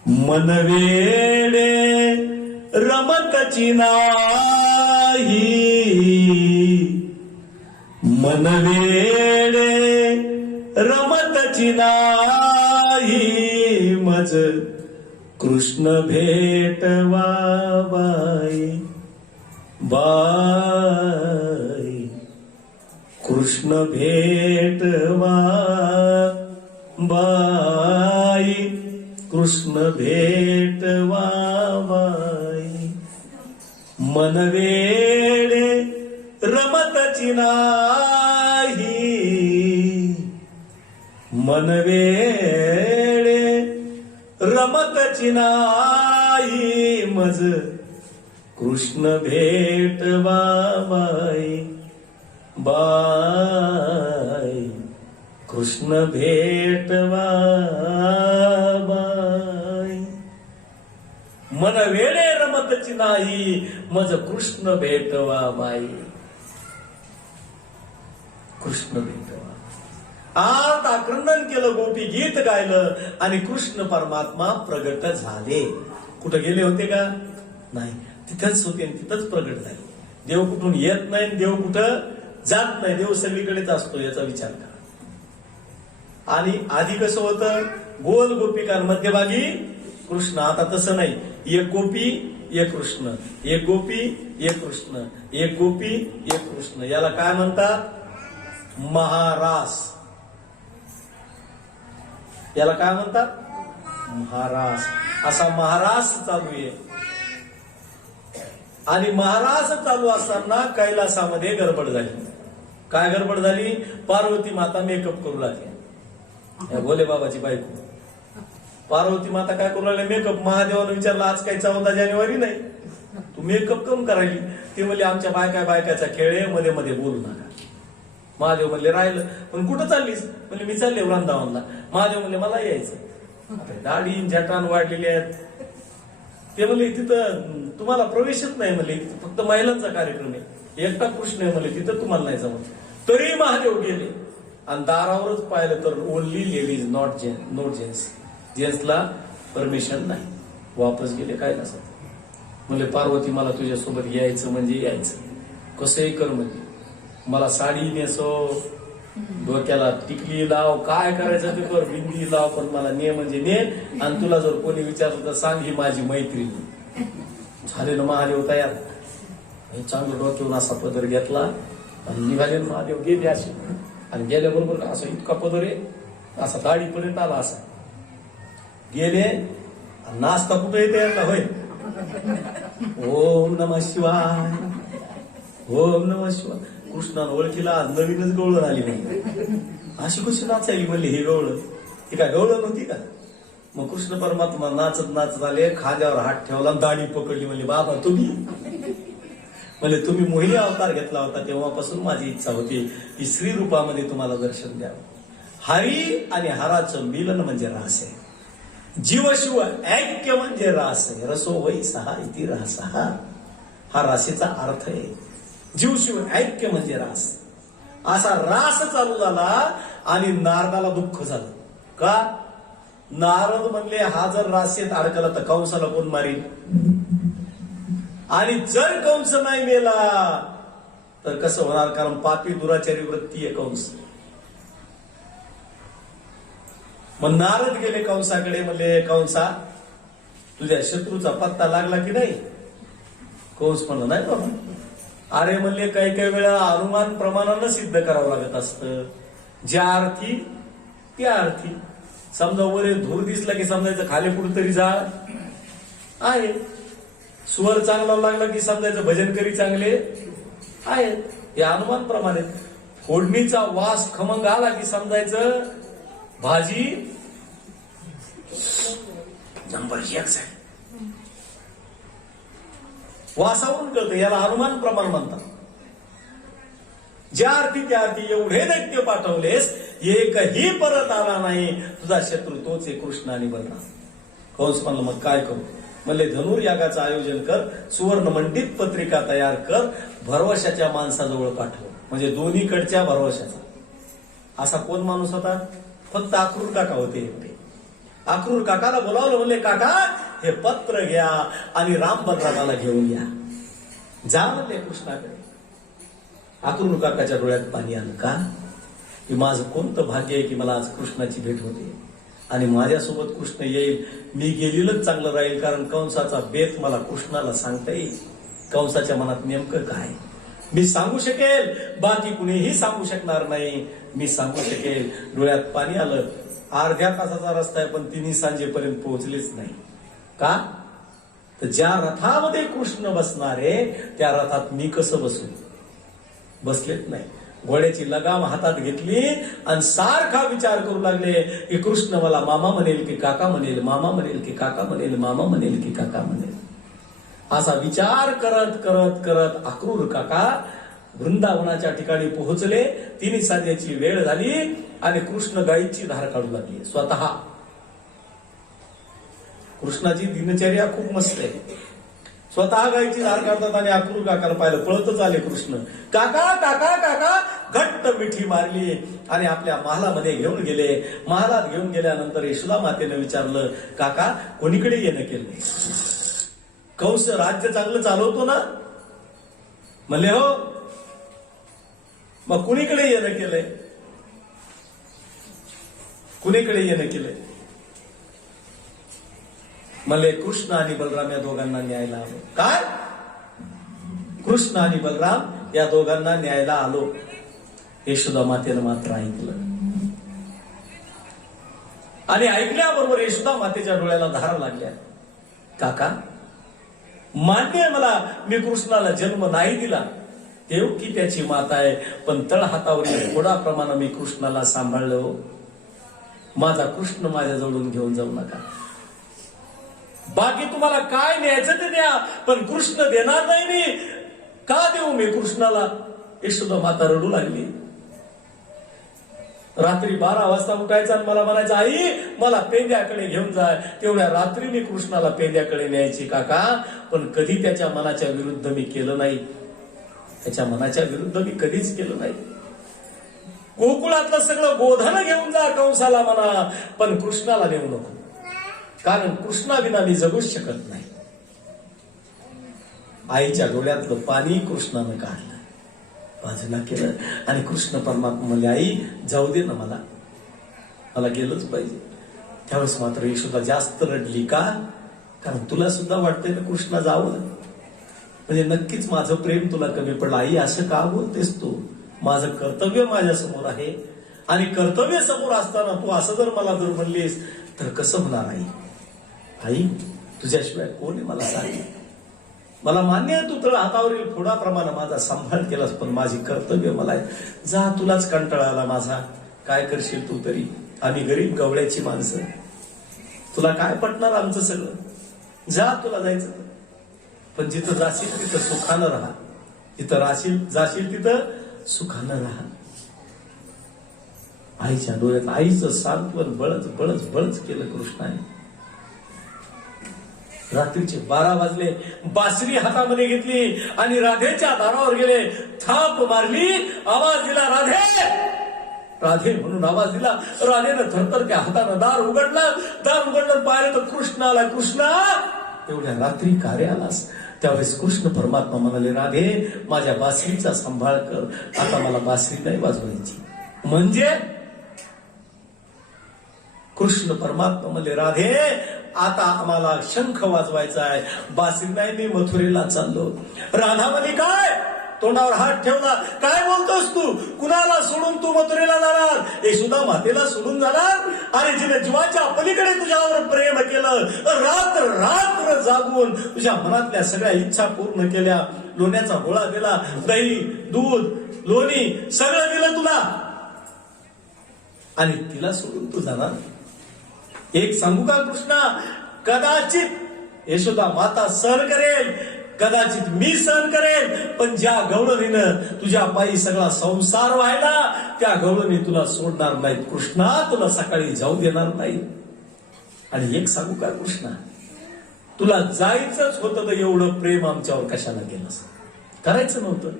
मनवेडे रमतची नाही. मनवेडे रमतची नाही. मज कृष्ण भेटवा बाई बाई. कृष्ण भेटवा बाई. कृष्ण भेटवा बाई. मनवेडे रमतची नाही. मनवेडे रमतची नाही. मज कृष्ण भेटवा बाई बाई. कृष्ण भेटवा बाई. मन वेडे रमतची नाही, मज कृष्ण भेटवा बाई. कृष्ण भेटवा. आता क्रंदन केलं, गोपी गीत गायलं आणि कृष्ण परमात्मा प्रगट झाले. कुठं गेले होते का? नाही, तिथंच होते आणि तिथंच प्रगट झाले. देव कुठून येत नाही, देव कुठं जात नाही, देव सगळीकडेच असतो याचा विचार करा. आणि आधी कसं होतं, गोल गोपिका मध्यभागी कृष्ण. आता तसं नाही, एक गोपी एक कृष्ण, एक गोपी एक कृष्ण, एक गोपी एक कृष्ण. याला काय म्हणतात? महारास. याला काय म्हणतात? महारास. असा महारास चालू आहे. आणि महारास चालू असताना कैलासामध्ये गडबड झाली. काय गडबड झाली? पार्वती माता मेकअप करू लागली. भोले बाबाची बायको पार्वती माता काय करू लागले? मेकअप. महादेवानं विचारलं, आज काही 14 जानेवारी नाही, तू मेकअप करून करायली? ते म्हणले, आमच्या बायकाचा खेळ आहे, मध्ये मध्ये बोलू नका. महादेव म्हणले, राहिलं. पण कुठं चाललीस? म्हणजे मी चालले वृंदावनला. महादेव म्हणले, मला यायचं. दाढी जटान वाढलेली आहेत. ते म्हणले, तिथं तुम्हाला प्रवेशच नाही, म्हणले फक्त महिलांचा कार्यक्रम आहे, एकटा कृष्ण आहे, म्हणले तिथं तुम्हाला नाही जमत. तरी महादेव गेले आणि दारावरच पाहिलं तर ओनली लेडीज, नॉट जेंट्स. जेंट्सला परमिशन नाही. वापस गेले काय नसत. म्हणले, पार्वती मला तुझ्यासोबत यायचं म्हणजे यायचं, कसंही कर म्हणजे. मला साडी नेसव, डोक्याला टिकली लाव, काय करायचं ते कर, बिंदी लाव, पण मला ने म्हणजे ने. आणि तुला जर कोणी विचारलं तर सांग, ही माझी मैत्रीण. झाले ना महादेव तयार. हे चांगलं डोक्यावरून असा पदर घेतला आणि निघाले. महादेव गेले असे. आणि गेल्याबरोबर असं इतका पदर आहे, असा दाढीपर्यंत आला. असा गेले. नाश्ता कुठे येते यांना? होय, ओम नमः शिवाय, ओम नमः शिवाय. कृष्णानं ओळखीला नवीनच गवळण आली नाही. अशी कशी नाचायली म्हणली ही गवळण? ही काय गवळण होती का? मग कृष्ण परमात्मा नाचत नाचत आले, खांद्यावर हात ठेवला, दाढी पकडली. म्हणले, बाबा तुम्ही? म्हणजे तुम्ही मोहिनी अवतार घेतला होता तेव्हापासून माझी इच्छा होती की श्री रूपामध्ये तुम्हाला दर्शन द्यावं. हरी आणि हराचं मिलन म्हणजे रास आहे. जीवशिव ऐक्य म्हणजे रास आहे. रसो वै सहा इति रास. हा रासेचा अर्थ आहे. जीवशिव ऐक्य म्हणजे रास. असा रास चालू झाला आणि नारदाला दुःख झालं. का? नारद म्हणले, हा जर रासेत अडकला तर कंसाला कोण मारील? आणि जर कंस नाही मेला तर कसं होणार? कारण पापी दुराचारी वृत्ती आहे कंस. मग नारद गेले कंसाकडे. म्हणले, कंसा तुझ्या शत्रूचा पत्ता लागला की नाही? कंस म्हणलं, नाही बाबा. अरे म्हणले, काही काही वेळा अनुमान प्रमाणानं सिद्ध करावं लागत असतं. ज्या अर्थी त्या अर्थी. समजा वर धूर दिसला की समजायचं खाली कुठेतरी जाळ आहे. स्वर चांगला लागला की समजायचं भजनकरी चांगले आहेत. हे अनुमान प्रमाणे. फोडणीचा वास खमंग आला की समजायचं भाजी नंबर 1 आहे. वासावरून कळतं. याला अनुमान प्रमाण म्हणतात. ज्या अर्थी त्या अर्थी एवढे दैत्य पाठवलेस, एकही परत आला नाही. तुझा शत्रू तोच आहे, कृष्ण आणि बलराम. कंस म्हणलं, मग काय करू? म्हणले, धनुर्यागाचं आयोजन कर, सुवर्ण मंडित पत्रिका तयार कर, भरवशाच्या माणसाजवळ पाठव. म्हणजे दोन्हीकडच्या भरवशाचा. असा कोण माणूस होता? फक्त अक्रूर काका होते एकटे. अक्रूर काकाला बोलावलं. म्हणले, काका हे पत्र घ्या आणि राम बलरामाला घेऊन या. जा म्हणले कृष्णाकडे. अक्रूर काकाच्या डोळ्यात पाणी आलं. का? की माझं कोणतं भाग्य आहे की मला आज कृष्णाची भेट होते आणि माझ्यासोबत कृष्ण येईल. मी गेलेलंच चांगलं राहील, कारण कंसाचा बेत मला कृष्णाला सांगता येईल. कंसाच्या मनात नेमकं काय मी सांगू शकेल, बाकी कुणीही सांगू शकणार नाही. मी सांगू शकेल. डोळ्यात पाणी आलं. अर्ध्या तासाचा रस्ता आहे पण तिन्ही सांजेपर्यंत पोहोचलेच नाही. का? तर ज्या रथामध्ये कृष्ण बसणारे त्या रथात मी कसं बसू? बसलेच नाही. घोड्याची लगाम हातात घेतली आणि सारखा विचार करू लागले की कृष्ण मला मामा म्हणेल की काका म्हणेल, मामा म्हणेल की काका म्हणेल, मामा म्हणेल की काका म्हणेल. असा विचार करत करत करत अक्रूर काका वृंदावनाच्या ठिकाणी पोहोचले. तिन्ही सांजेची वेळ झाली आणि कृष्ण गायीची धार काढू लागली स्वतः. कृष्णाची दिनचर्या खूप मस्त आहे. स्वतः गायची धार काढतात आणि अक्रूर काकाला पाहिलं, पळतच आले कृष्ण. काका काका काका घट्ट मिठी मारली आणि आपल्या महालामध्ये घेऊन गेले. महालात घेऊन गेल्यानंतर यशोदा मातेने विचारलं, काका कोणीकडे येणं केलं? कंस राज्य चांगलं चालवतो ना? म्हणले हो. मग कुणीकडे येणं केलंय? कुणीकडे येणं केलंय? म्हणले कृष्ण आणि बलराम या दोघांना न्यायला आलो. काय? कृष्ण आणि बलराम या दोघांना न्यायला आलो. यशोदा मातेनं मात्र ऐकलं आणि ऐकल्याबरोबर यशोदा मातेच्या डोळ्याला धार लागल्या. काका मान्य आहे मला, मी कृष्णाला जन्म नाही दिला, देव की त्याची माता आहे, पण तळ हातावरील थोडाप्रमाणे मी कृष्णाला सांभाळलो. माझा कृष्ण माझ्या जवळून घेऊन जाऊ नका. बाकी तुम्हाला काय न्यायचं ते द्या, पण कृष्ण देणार नाही मी. का देऊ मी कृष्णाला? यशोदा माता रडू लागली. रात्री 12 वाजता उठायचा आणि मला म्हणायचं, आई मला पेंद्याकडे घेऊन जा. तेवढ्या रात्री मी कृष्णाला पेंद्याकडे न्यायची काका, पण कधी त्याच्या मनाच्या विरुद्ध मी केलं नाही. त्याच्या मनाच्या विरुद्ध मी कधीच केलं नाही. गोकुळातलं सगळं गोधन घेऊन जा कंसाला म्हणा, पण कृष्णाला नेऊ नको, कारण कृष्णाविना मी जगूच शकत नाही. आईच्या डोळ्यातलं पाणी कृष्णानं काढलं, बाजूला केलं आणि कृष्ण परमात्मा म्हणले, आई जाऊ दे ना, मला गेलंच पाहिजे. त्यावेळेस मात्र यशोदा जास्त रडली. का? कारण तुला सुद्धा वाटतंय ना कृष्णा जावं, म्हणजे नक्कीच माझं प्रेम तुला कमी पडलं. आई असं का बोलतेस तू? माझं कर्तव्य माझ्या समोर आहे आणि कर्तव्य समोर असताना तू असं जर मला जर म्हणलीस तर कसं होणार? आई तुझ्याशिवाय कोण आहे मला सांग. मला मान्य आहे तू तळ हातावरील फोडाप्रमाणे माझा सांभाळ केलास, पण माझी कर्तव्य मला आहे. जा, तुलाच कंटाळा आला माझा, काय करशील तू तरी? आम्ही गरीब गवळ्याची माणसं, तुला काय पटणार आमचं सगळं? जा, तुला जायचं पण जिथं जाशील तिथं सुखानं राहा. जिथं जाशील तिथं सुखानं राहा. आईच्या डोळ्यात आईचं सांत्वन बळच बळच बळच केलं कृष्णाने. रात्रीचे 12 वाजले. बासरी हातामध्ये घेतली आणि राधेच्या दारावर गेले. थाप मारली, आवाज दिला, राधे राधे म्हणून आवाज दिला. राधेनं थरथर त्या हातानं दार उघडलं पाहिलं तर कृष्ण आला. कृष्णा एवढ्या रात्री कार्य आलास? त्यावेळेस कृष्ण परमात्मा म्हणाले, राधे माझ्या बासरीचा सांभाळ कर, आता मला बासरी नाही वाजवायची. म्हणजे कृष्ण परमात्मा म्हणले, राधे आता आम्हाला शंख वाजवायचा आहे, बासरी नाही, मी मथुरेला चाललो. राधा म्हणे, काय? तोंडावर हात ठेवला. काय बोलतोस तू? कुणाला सोडून तू मथुरेला जाणार? यशोदा मातेला सोडून जाणार? अरे जिने जीवाच्या पलीकडे तुझ्यावर प्रेम केलं, रात्र रात्र जागून तुझ्या मनातल्या सगळ्या इच्छा पूर्ण केल्या, लोण्याचा गोळा दिला, दही दूध लोणी सगळं दिलं तुला, आणि तिला सोडून तू जाणार? एक सांगू का कृष्णा, कदाचित यशोदा माता सहन करेल, कदाचित मी सहन करेन, पण ज्या गवळणीनं तुझ्या पायी सगळा संसार व्हायला, त्या गवळणी तुला सोडणार नाहीत कृष्णा, तुला सकाळी जाऊ देणार नाही. आणि एक सांगू का कृष्णा, तुला जायचंच होतं तर एवढं प्रेम आमच्यावर कशाला केलंस? करायचं नव्हतं?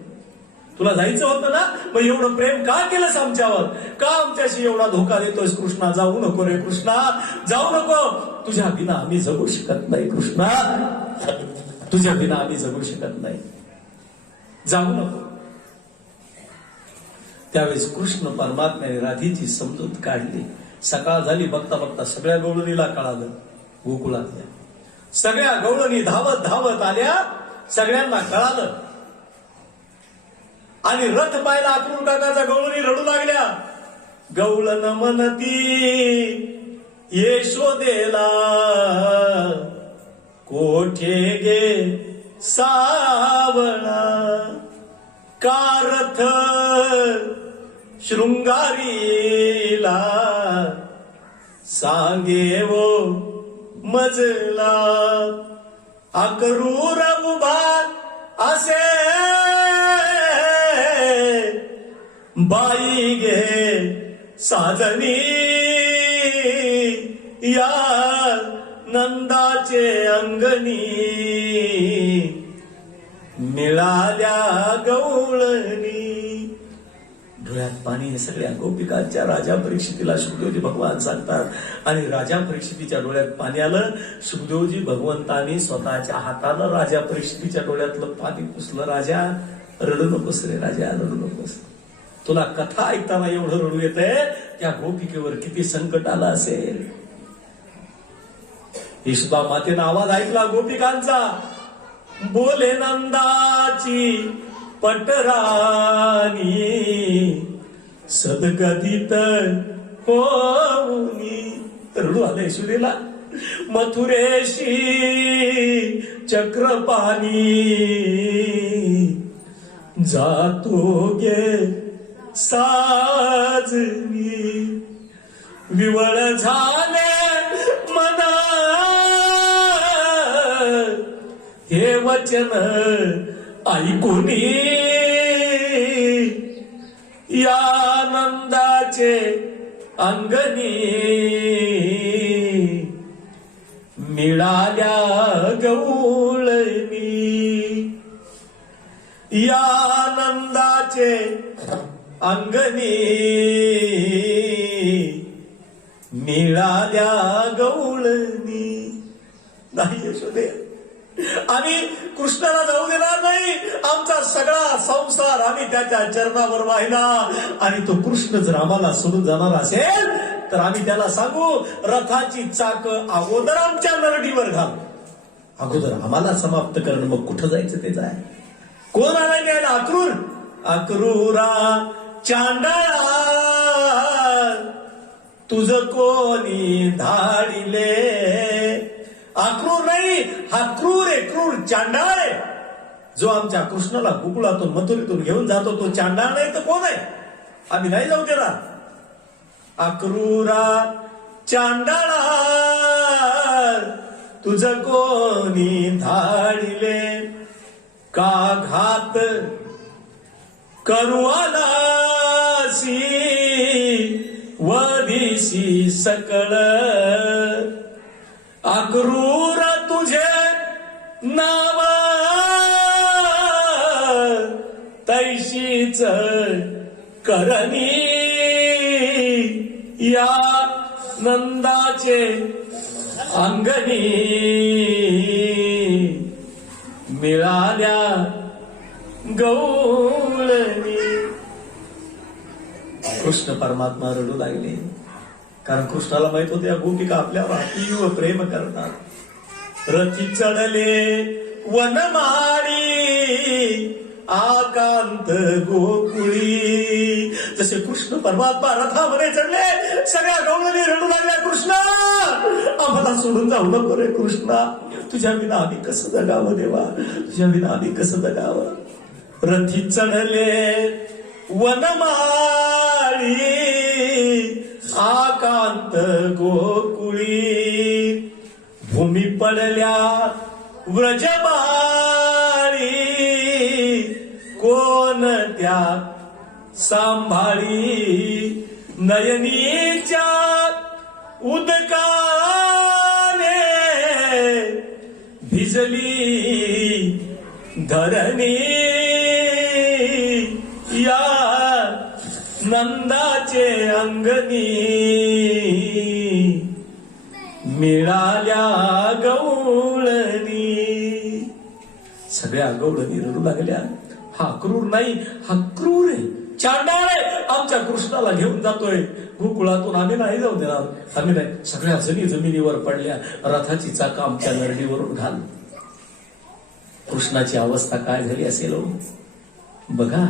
तुला जायचं होतं ना, मग एवढं प्रेम का केलंस आमच्यावर? का आमच्याशी एवढा धोका देतोयस कृष्णा? जाऊ नको रे कृष्णा, जाऊ नको. तुझ्या बिना आम्ही जगू शकत नाही कृष्णा, तुझ्या बिना आम्ही जगू शकत नाही, जाऊ नको. त्यावेळेस कृष्ण परमात्म्याने राधेची समजूत काढली. सकाळ झाली, बघता बघता सगळ्या गवळणीला कळालं. गोकुळातल्या सगळ्या गवळणी धावत धावत आल्या, सगळ्यांना कळालं. आणि रथ पाहिला अक्रूर काकाचा, गवळणी रडू लागल्या. गवळण म्हणती यशोदेला, कोठे गे सावळा, कारथ शृंगारीला, सांगे वो मजला, अक्रूर उभा असे बाई गे साजनी, या नंदाचे अंगणी मिळाल्या गवळणी. डोळ्यात पाणी हे सगळ्या गोपिकांच्या राजा परीक्षितीला सुखदेवजी भगवान सांगतात आणि राजा परीक्षितीच्या डोळ्यात पाणी आलं. सुखदेवजी भगवंतांनी स्वतःच्या हातानं राजा परीक्षितीच्या डोळ्यातलं पाणी पुसलं. राजा रडू नकोस रे राजा, रडू नकोस. तुला कथा ऐकताना एवढं रडू येतंय, त्या गोपिकेवर किती संकट आलं असेल. यशोदा मातेनं आवाज ऐकला गोपिकांचा. बोले नंदाची पटराणी सदगदित होऊनी. रडू आलं यशोदेला. मथुरेशी चक्रपाणी जातो गे साजनी. विवळ झाले मना हे वचन ऐकुनी. या नंदाचे अंगणी मिळाल्या गवळणी. या नंदाचे अंगणी मिळाल्या गवळणी. नाही यशोदे, आम्ही कृष्णाला जाऊ देणार नाही. आमचा सगळा संसार आम्ही त्याच्या चरणावर वाहिला. आणि तो कृष्ण जर आम्हाला सोडून जाणार असेल तर आम्ही त्याला सांगू, रथाची चाक अगोदर आमच्या नरडीवर घाल, अगोदर आम्हाला समाप्त करणं, मग कुठं जायचं ते जाय. कोण आला न्यायला? अक्रूर. अक्रूरा चांडाळा तुझ कोणी धाडिले. अक्रूर नाही, हा क्रूर आहे, क्रूर चांडाळ आहे. जो आमच्या कृष्णाला गोकुळातून मथुरेतून घेऊन जातो तो चांडाळ नाही तर कोण आहे? आम्ही नाही जाऊ देणार. अक्रूरा चांडाळा तुझ कोणी धाडिले. का घात करू आलासी वधिसी सकळ. अक्रूर तुझे नाव तैशीच करणी. या नंदाचे अंगणी मिळाल्या गवळणी. कृष्ण परमात्मा रडू लागले, कारण कृष्णाला माहित होते या गोपिका आपल्यावर अतीव प्रेम करतात. रथी चढले वनमाळी आकांत गोकुळी. जसे कृष्ण परमात्मा रथामध्ये चढले, सगळ्या गवळणी रडू लागल्या, कृष्ण आम्हाला सोडून जाऊ नको रे कृष्णा, तुझ्या विना आम्ही कसं जगावं देवा, तुझ्या विना आम्ही कसं जगावं. रथी चढले वनमाळी आकांत गोकुळी. भूमी पडल्या व्रजबाळी कोण त्या सांभाळी. नयनीच्या उदकाने भिजली धरणी. या नंदाचे अंगणी मिळाल्या गवळणी. सगळ्या गवळणी रडू लागल्या. हा क्रूर नाही, हा क्रूर आहे, चांडाळ आहे, आमच्या कृष्णाला घेऊन जातोय गोकुळातून, आम्ही नाही जाऊ देणार, आम्ही नाही. सगळ्या जणी जमिनीवर पडल्या. रथाची चाकं आमच्या नरडीवरून घाल. कृष्णाची अवस्था काय झाली असेल बघा.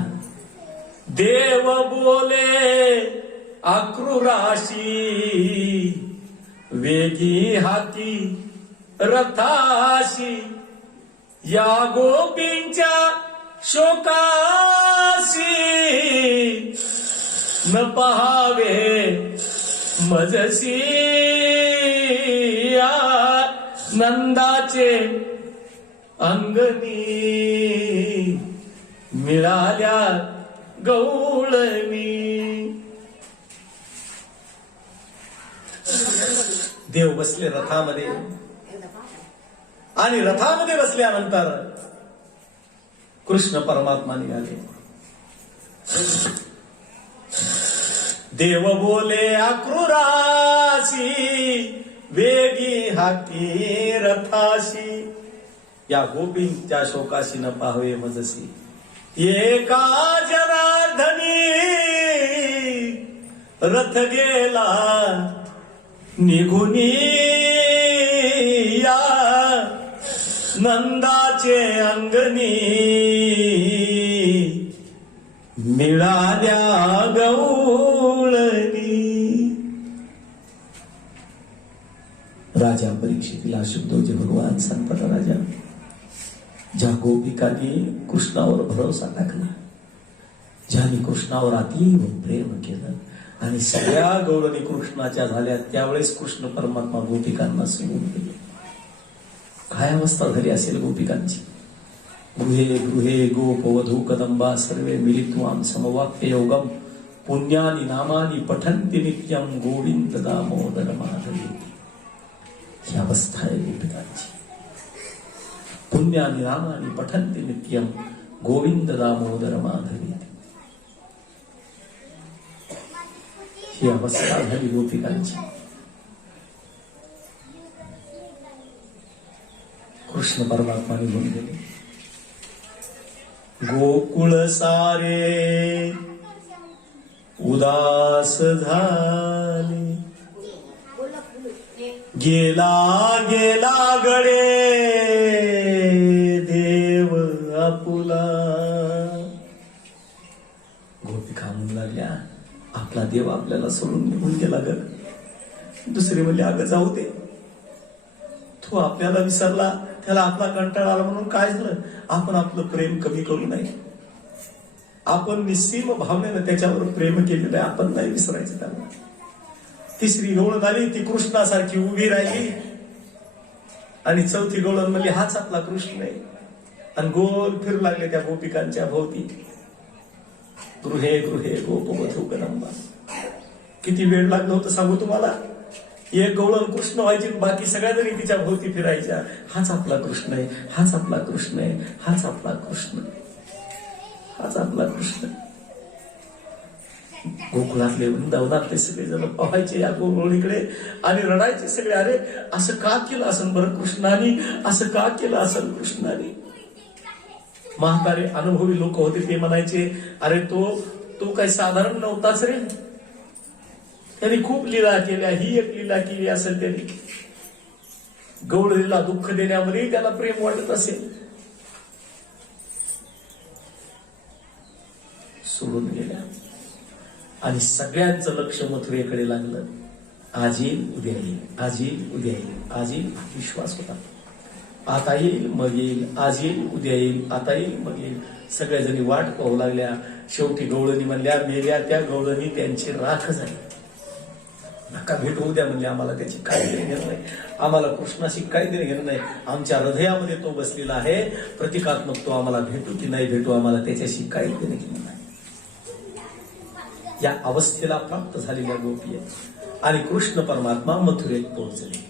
देव बोले अक्रूराशी वेगी हाती रथाशी. या गोपींच्या शोकाशी न पहावे मजसी. या नंदाचे अंगणी मिळाल्या गवळणी. देव बसले रथामध्ये. आणि रथामध्ये बसल्यानंतर कृष्ण परमात्मा निघाले. देव बोले आक्रूरासी, वेगी हाती रथाशी. या गोपींच्या शोकाशी न पाहावे मजसी. एका जनार्दनी रथ गेला निघुनी, या नंदाचे अंगणी मिळाल्या गवळणी. राजा परीक्षितीला शुद्धोजी भगवान सांगतात, राजा ज्या गोपिकांनी कृष्णावर भरोसा टाकला, ज्याने कृष्णावर अतीव प्रेम केलं आणि सगळ्या गौरणी कृष्णाच्या झाल्या, त्यावेळेस कृष्ण परमात्मा गोपिकांना सोडून गेले. काय अवस्था झाली असेल गोपिकांची. गृहे गृहे गोप वधू कदंबा सर्वे मिलित्वाम समवाक्य योगम, पुण्यानी नामानी पठन्ति नित्यम गोविंद दामोदर माधवी. ही अवस्था आहे गोपिकांची. पुण्यानी नामानी पठन्ति नित्यम गोविंद दामोदर माधवी. ही अवस्था झाली गोपिकांची. कृष्ण परमात्मा निघून गेले. गोकुळ सारे उदास झाले. गेला गेला गडे देव आपुला. गोपिका म्हणू लागल्या, आपला देव आपल्याला सोडून निघून गेला ग. दुसरी म्हणले, अगं जाऊ दे, तो आपल्याला विसरला, त्याला आपला कंटाळा आला म्हणून काय झालं, आपण आपलं प्रेम कमी करू नये. आपण निस्सीम भावनेनं त्याच्यावर प्रेम केलेलं आहे, आपण नाही विसरायचं त्याला. तिसरी गवळण आली, ती कृष्णासारखी उभी राहिली आणि चौथी गवळण म्हणली, हाच आपला कृष्ण आहे. आणि गोल फिरू लागले त्या गोपिकांच्या भोवती. गृहे गृहे गोपवधू कदंबा. किती वेळ लागला होतं सांगू तुम्हाला. एक गवळण कृष्ण व्हायची, बाकी सगळ्या जणी तिच्या भोवती फिरायच्या. हाच आपला कृष्ण आहे, हाच आपला कृष्ण आहे, हाच आपला कृष्ण, हाच आपला कृष्ण. गोकुळातले वृंदावनातले सगळे जण पाहायचे या गोकुळीकडे आणि रडायचे सगळे. अरे असं का केलं असेल बरं कृष्णाने, असं का केलं असेल कृष्णाने. म्हातारे अनुभवी लोक होते, ते म्हणायचे, अरे तो काही साधारण नव्हताच रे, त्यांनी खूप लीला केल्या, ही एक लीला केली असेल त्यांनी. गवळीला दुःख देण्यामध्ये त्याला प्रेम वाटत असेल. सोडून गेल्या आणि सगळ्यांचं लक्ष मथुरेकडे लागलं. आज येईल उद्या येईल, आज येईल उद्या येईल, आज येईल. विश्वास होता, आता येईल मग येईल, आज येईल उद्या येईल, आता येईल मग येईल. सगळ्या जणी वाट पाहू लागल्या. शेवटी गवळणी म्हणल्या, मेल्या त्या गवळणी त्यांची राख झाली. नका भेटू द्या म्हणले, आम्हाला त्याची काही देणं घेणं नाही, आम्हाला कृष्णाशी काही देणं घेणं नाही. आमच्या हृदयामध्ये तो बसलेला आहे, प्रतिकात्मक. तो आम्हाला भेटू की नाही भेटू, आम्हाला त्याच्याशी काही देणं घेणं नाही. या अवस्थेला प्राप्त झालेल्या गोपी आहेत. आणि कृष्ण परमात्मा मथुरेत पोहोचले.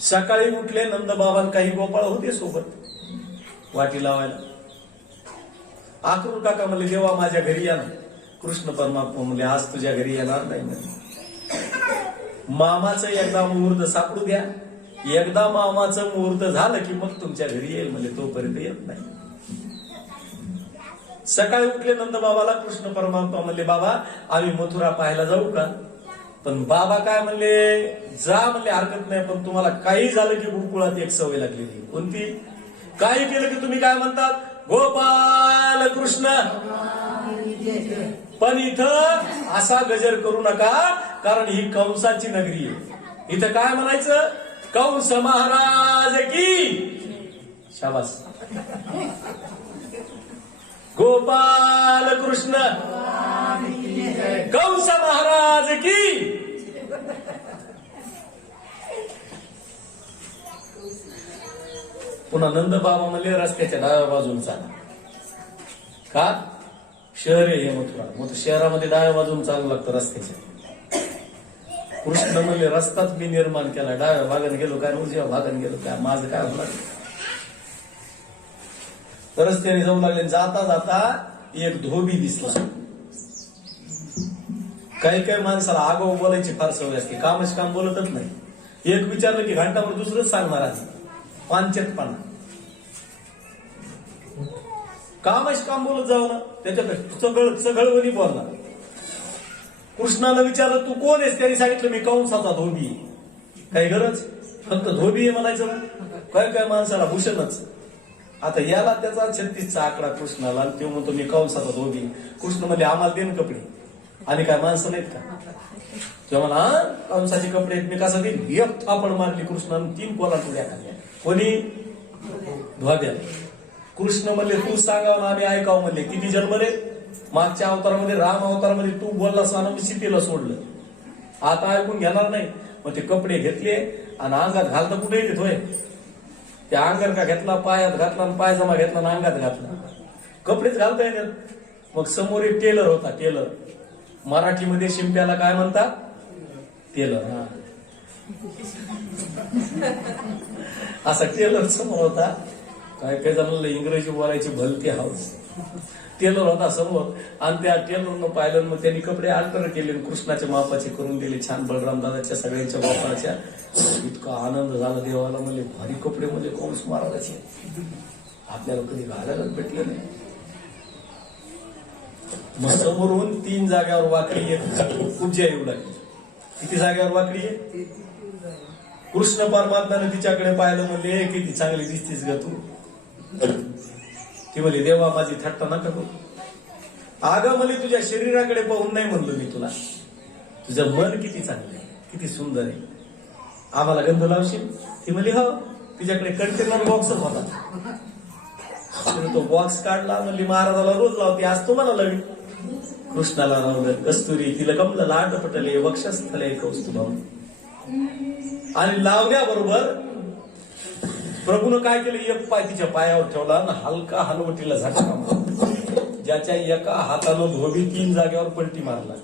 सकाळी उठले, नंदबाबां काही गोपाळ होते सोबत वाटी लावायला. आक्रोड काका म्हणले, देवा माझ्या घरी या ना. कृष्ण परमात्मा म्हणले, आज तुझ्या घरी येणार नाही म्हणले. मामाचं एकदा मुहूर्त सापडू द्या, एकदा मामाचं मुहूर्त झालं की मग तुमच्या घरी येईल म्हणले, तोपर्यंत येत नाही. सकाळी उठले नंदबाबाला कृष्ण परमात्मा म्हणले, बाबा आम्ही मथुरा पाहायला जाऊ का. पण बाबा काय म्हणले, जा म्हणले, हरकत नाही, पण तुम्हाला काही झालं की गोकुळात एक सवय लागलेली. कोणती. काही केलं की तुम्ही काय म्हणतात, गोपाल कृष्ण. पण इथं असा गजर करू नका, कारण ही कंसाची नगरी आहे. इथं काय म्हणायचं, कंस महाराज की. शाबास. गोपाल कृष्ण कंस महाराज की. पुन्हा नंद बाबा म्हणले, रस्त्याच्या डाव्या बाजून चाला. का. शहर आहे हे मथुरा, मग शहरामध्ये डाव्या बाजून चालू लागतं रस्त्याच्या. कृष्ण म्हणले रस्ताच मी निर्माण केला, डाव्या भागाने गेलो काय उजव्या भागाने गेलो काय, माझं काय होणार. तरच त्याने जाऊ लागले. जाता जाता एक धोबी दिसला. काही काही माणसाला आगाऊ बोलायची फार सवय असते, कामच काम बोलतच नाही. एक विचारलं की घंटाभर दुसरंच सांगणार आहे, पांचटपणा. कामच काम बोलत जाऊ ना, त्याच्यात सगळवणी बोलणार. कृष्णाला विचारलं तू कोण आहेस, त्यांनी सांगितलं मी कंसाचा धोबी. काही गरज, फक्त धोबी आहे म्हणायचं ना. काय काय माणसाला भूषणच. आता याला त्याचा 36चा आकडा कृष्णाला, आणि तो म्हणतो मी कंसाचा धोबी. कृष्ण म्हणजे आम्हाला देन कपडे, आणि काय माणसं नाहीत का. तेव्हा म्हणा कंसाचे कपडे मी कसं देईन. एक थापड मारली कृष्णानं, 3 कोलाट उड्या खाल्ल्या. कोणी, धोब्या. कृष्ण म्हणले तू सांगावं ना आम्ही ऐकावं म्हणले. किती जन्म रे, मागच्या अवतारामध्ये राम अवतारामध्ये तू बोललास ना मी सीतेला सोडलं, आता ऐकून घेणार नाही. मग ते कपडे घेतले आणि अंगात घालता कुठे येते होय. त्या अंगार का घेतला, पायात घातला, आणि पायजमा घेतला आणि अंगात घातला, कपडेच घालता येतात. मग समोर एक टेलर होता. टेलर मराठीमध्ये शिंप्याला काय म्हणतात, टेलर. हा असा टेलर समोर होता. काय काय जणांना इंग्रजी बोलायची भलती हाऊस. टेलर होता समोर, आणि त्या टेलरनं पाहिलं. मग त्यांनी कपडे अल्टर केले, कृष्णाच्या मापाचे करून दिले, छान बलराम दादाच्या सगळ्यांच्या बापाच्या. इतका आनंद झाला देवाला. म्हणले भारी कपडे, म्हणजे कंस महाराजाचे, आपल्याला कधी घालायलाच भेटले नाही. मग समोरून 3 जाग्यावर वाकडी एक पूजा येऊ लागली. किती जाग्यावर वाकडी आहे. कृष्ण परमात्म्याने तिच्याकडे पाहिलं. म्हणले किती चांगली दिसतीस ग तू. ती म्हणली देवा माझी थट्टा नका करू. अगं म्हणली तुझ्या शरीराकडे पाहून नाही म्हणलो मी तुला, तुझं मन किती चांगलं आहे, किती सुंदर आहे, आम्हाला गंध लावशील. ती म्हणली हो. तिच्याकडे कंटेनर बॉक्सच होता. तो बॉक्स काढला. म्हणली महाराजाला रोज लावते, आज तुम्हाला लावी. कृष्णाला लावलं कस्तुरी, तिला गमलं लाट पटले वक्षस्थले कौस्तुभ. आणि लावल्याबरोबर प्रभूनं काय केलं, एक पाय तिच्या पायावर ठेवला आणि हलका हलवटीला झटका मारला. ज्याच्या एका हातानं धोबी 3 जागेवर पलटी मारला.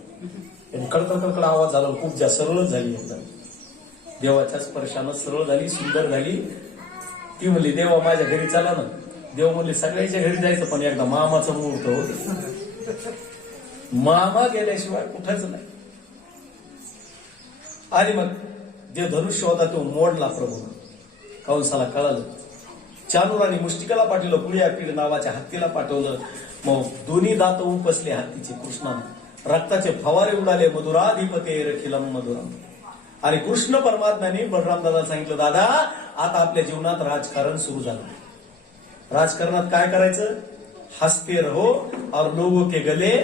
कडकड कडकड आवाज झाला. खूप जास्त सरळ झाली एकदम, देवाच्या स्पर्शानं सरळ झाली, सुंदर झाली. ती म्हणली देवा माझ्या घरी चला ना. देव म्हणले सगळ्याच्या घरी जायचं, पण एकदा मामाचा मुहूर्त होत. मामा गेल्याशिवाय कुठंच नाही. आणि मग जे धनुष्य होता तो मोडला प्रभू. कंसाला कळालं. चानूर आणि मुष्टिकाला पाठवलं. पुळ्यापीड नावाच्या हत्तीला पाठवलं. मग दोन्ही दात उपसले हत्तीचे कृष्णानं. रक्ताचे फवारे उडाले. मधुराधिपते रखिलम मधुरम. आणि कृष्ण परमात्म्याने बलराम दादाला सांगितलं दादा आता आपल्या जीवनात राजकारण सुरू झालं. राजकारणात काय करायचं, हसते रहो और लोगों के गले.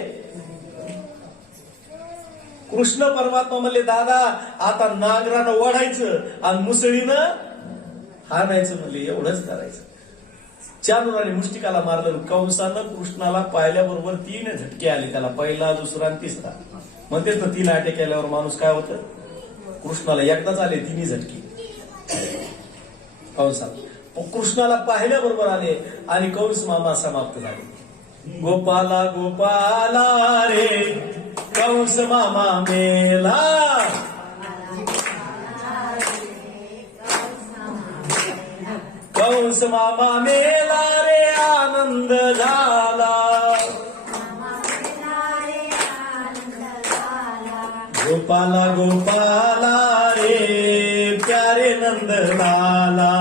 कृष्ण परमात्मा म्हणले दादा आता नांगरानं ओढायचं आणि मुसळीनं हाणायचं. म्हणले एवढंच करायचं. चानूर आणि मुष्टिकाला मारलं. कंसानं कृष्णाला पाहिल्याबरोबर 3 झटके आले त्याला, पहिला, दुसरा आणि तिसरा. म्हणते तर 3 अटॅक केल्यावर माणूस काय होतं. कृष्णाला एकदाच आले 3 झटके कंसाला. कृष्णाला पाहिल्याबरोबर आले आणि कंस मामा समाप्त झाले. गोपाला गोपाला रे कंस मामा मेला. कंस मामा मेला रे आनंद झाला. गोपाला गोपाला रे प्यारे नंद लाला.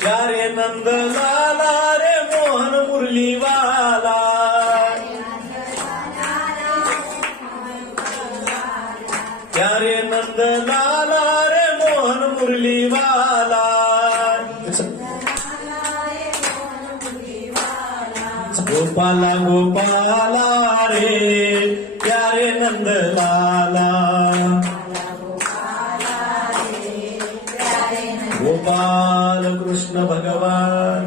प्यारे नंद लाला रे मोहन मुरली वाला. प्यारे नंद लाला रे मोहन मुरली वाला. गोपाला गोपाला रे प्यारे नंद लाला. गोपाल कृष्ण भगवान.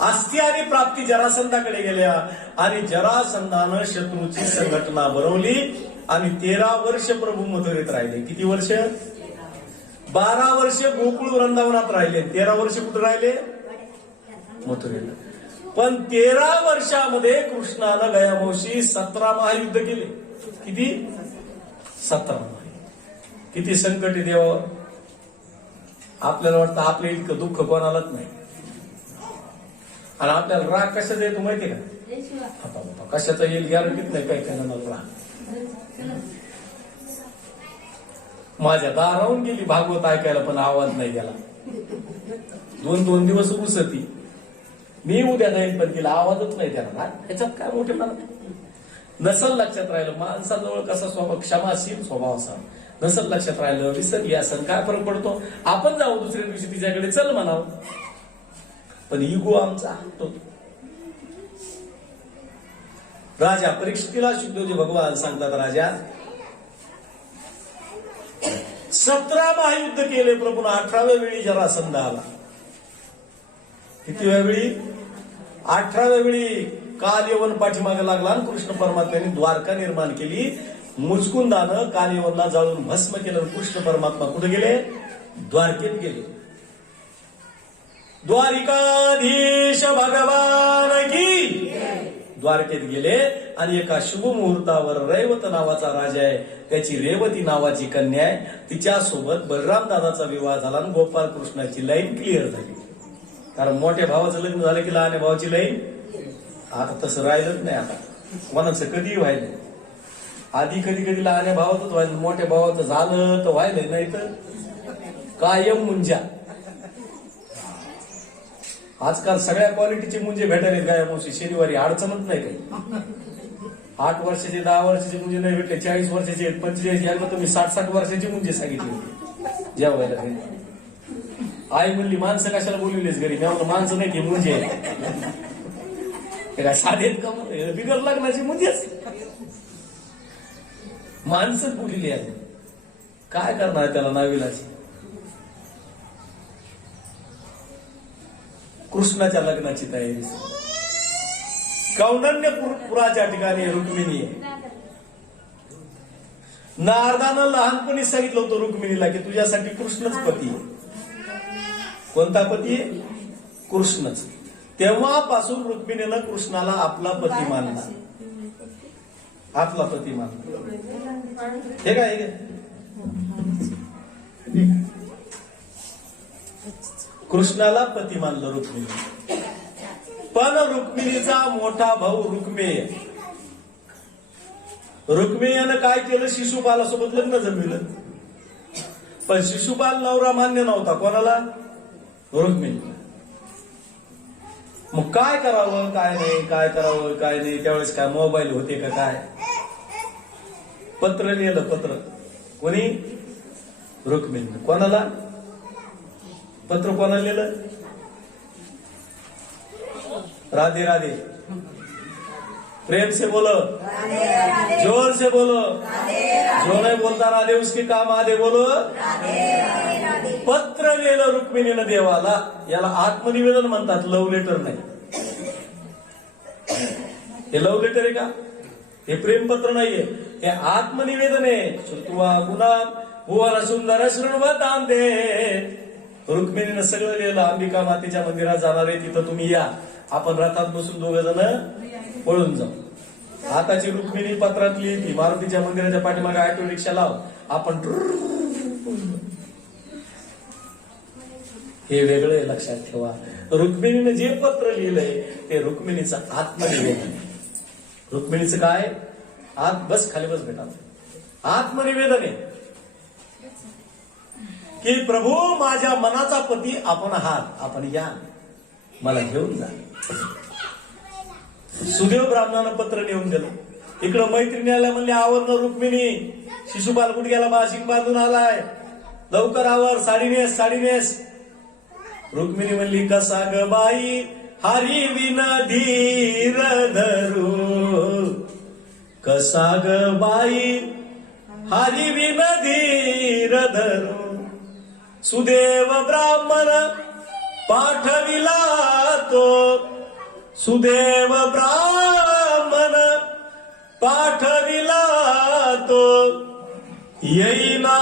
आस्ती आणि प्राप्ती जरासंधाकडे गेल्या आणि जरासंधानं शत्रूची संघटना बनवली आणि 13 वर्ष प्रभू मथुरेत राहिले. किती वर्ष, 12 वर्ष गोकुळ वृंदावनात राहिले, 13 वर्ष कुठे राहिले, मथुरेला. पण 13 वर्षामध्ये कृष्णानं गयामावशी 17 महायुद्ध केले. किती? 17 महायुद्ध. किती संकट आहे देवावर. आपल्याला वाटतं आपल्या इतकं दुःख कोणालाच नाही. आणि आपल्याला राग कशाचा येतो माहितीये का? आता कशाचा येईल गॅरंटीच नाही. काही काही जणांना राग. माझ्या दारावून गेली भागवत ऐकायला पण आवाज नाही गेला. 2-2 दिवस उसती. मी उद्या जाईल पण तिला आवाजच नाही त्याला. ह्याच्यात काय मोठे मला नसल लक्षात राहिलं. माणसाजवळ कसा स्वभाव, क्षमाशील स्वभाव असा. नसल लक्षात राहिलं, विसरली असं काय फरक पडतो. आपण जाऊ दुसऱ्या दिवशी तिच्याकडे, चल म्हणावं. पण इगो आमचा तो. राजा परीक्षितीला शुद्धोजी भगवान सांगतात, राजा 17 महायुद्ध केले प्रभू. 18व्या वेळी जरासंध आला. किती वेळी? 18व्या वेळी काल यवन पाठीमागे लागला आणि कृष्ण परमात्म्याने द्वारका निर्माण केली. मुचकुंदानं काल यवनला जाळून भस्म केलं. कृष्ण परमात्मा कुठे गेले? द्वारकेत गेले. द्वारिकाधीश भगवान की द्वारकेत गेले आणि एका शुभ मुहूर्तावर रैवत नावाचा राजा आहे, त्याची रेवती नावाची कन्या आहे, तिच्यासोबत बलराम दादाचा विवाह झाला आणि गोपाल कृष्णाची लाईन क्लिअर झाली. कारण मोठ्या भावाचं लग्न झालं की लहान भावाची लाईन. आता तसं राहिलंच नाही. आता कोणाचं कधी व्हायलंय. आधी कधी कधी लहान भावातच व्हायचं, मोठ्या भावाचं झालं तर व्हायलंय, नाही तर कायम मुंजा. आजकाल सगळ्या क्वालिटीचे मुंजे भेटायला गायामावशी शनिवारी. अडचणच नाही काही. 8 वर्षाचे 10 वर्षाचे मुंजे नाही भेटले. 40 वर्षाचे 45 यायला तुम्ही 60-60 वर्षाचे मुंजे सांगितले होते जेवायला. आई म्हणली माणसं कशाला बोलविलेच घरी. मी म्हणलं माणसं नाही की मुंजे काय साधेत का बिगर लग्नाची मुंजेच माणसं बोलली आहे. काय करणार त्याला नाविलाची. कृष्णाच्या लग्नाची तयारी. कौंडण्यपुराच्या ठिकाणी रुक्मिणी आहे. नारदानं लहानपणी सांगितलं होतं रुक्मिणीला की तुझ्यासाठी कृष्णच पती आहे. कोणता पती आहे? कृष्णच. तेव्हापासून रुक्मिणीनं कृष्णाला आपला पती मानला. आपला पती मानला. हे काय? कृष्णाला पती मानलं रुक्मिणी. पण रुक्मिणीचा मोठा भाऊ रुक्मेय. रुक्मिणीनं काय केलं? शिशुपालासोबत लग्न जमविलं. पण शिशुपाल नवरा मान्य नव्हता. कोणाला? रुक्मिणी. मग काय करावं काय नाही, काय करावं काय नाही. त्यावेळेस काय मोबाईल होते का काय? पत्र लिहिलं. पत्र कोणी? रुक्मिणी. कोणाला? पत्र कोणाला लिहिलं? राधे राधे. प्रेम से बोलो, जोर से बोलो. जो नहीं बोलता राधे उसके काम आधे. बोलो. पत्र लिहिलं रुक्मिणीनं देवाला. याला आत्मनिवेदन म्हणतात, लव्ह लेटर नाही. हे लव्ह लेटर आहे का? हे प्रेमपत्र नाहीये. हे आत्मनिवेदन आहे. श्रुत्वा गुणा भुवन सुंदर शृण्वतांते. रुक्मिणीनं सगळं लिहिलं. अंबिका मातेच्या मंदिरात जाणार आहे, तिथं तुम्ही या. आपण रथात बसून 2 जण पळून जाऊ. आताची रुक्मिणी पत्रातली ती मारुतीच्या मंदिराच्या पाठीमागे ऑटो रिक्षा लाव, आपण. हे वेगळं लक्षात ठेवा. रुक्मिणीनं जे पत्र लिहिलंय ते रुक्मिणीचं आत्मनिवेदन. रुक्मिणीचं काय? बस खाली बस बेटा. आत्मनिवेदन आहे की प्रभू माझ्या मनाचा पती आपण आहात. आपण या, मला घेऊन जा. सुदेव ब्राह्मणानं पत्र नेऊन दिलं. इकडं मैत्रिणी आल्या म्हणले आवरण रुक्मिणी. शिशुपाल गुडघ्याला बाशिंग बांधून आलाय, लवकर आवर, साडी नेस साडी नेस. रुक्मिणी म्हणली कसा ग बाई हरी विन धीर धरू. कसा ग बाई हरी विन धीर धरू. सुदेव ब्राह्मण पाठविला तो. सुदेव ब्राह्मण पाठविला तो. येईना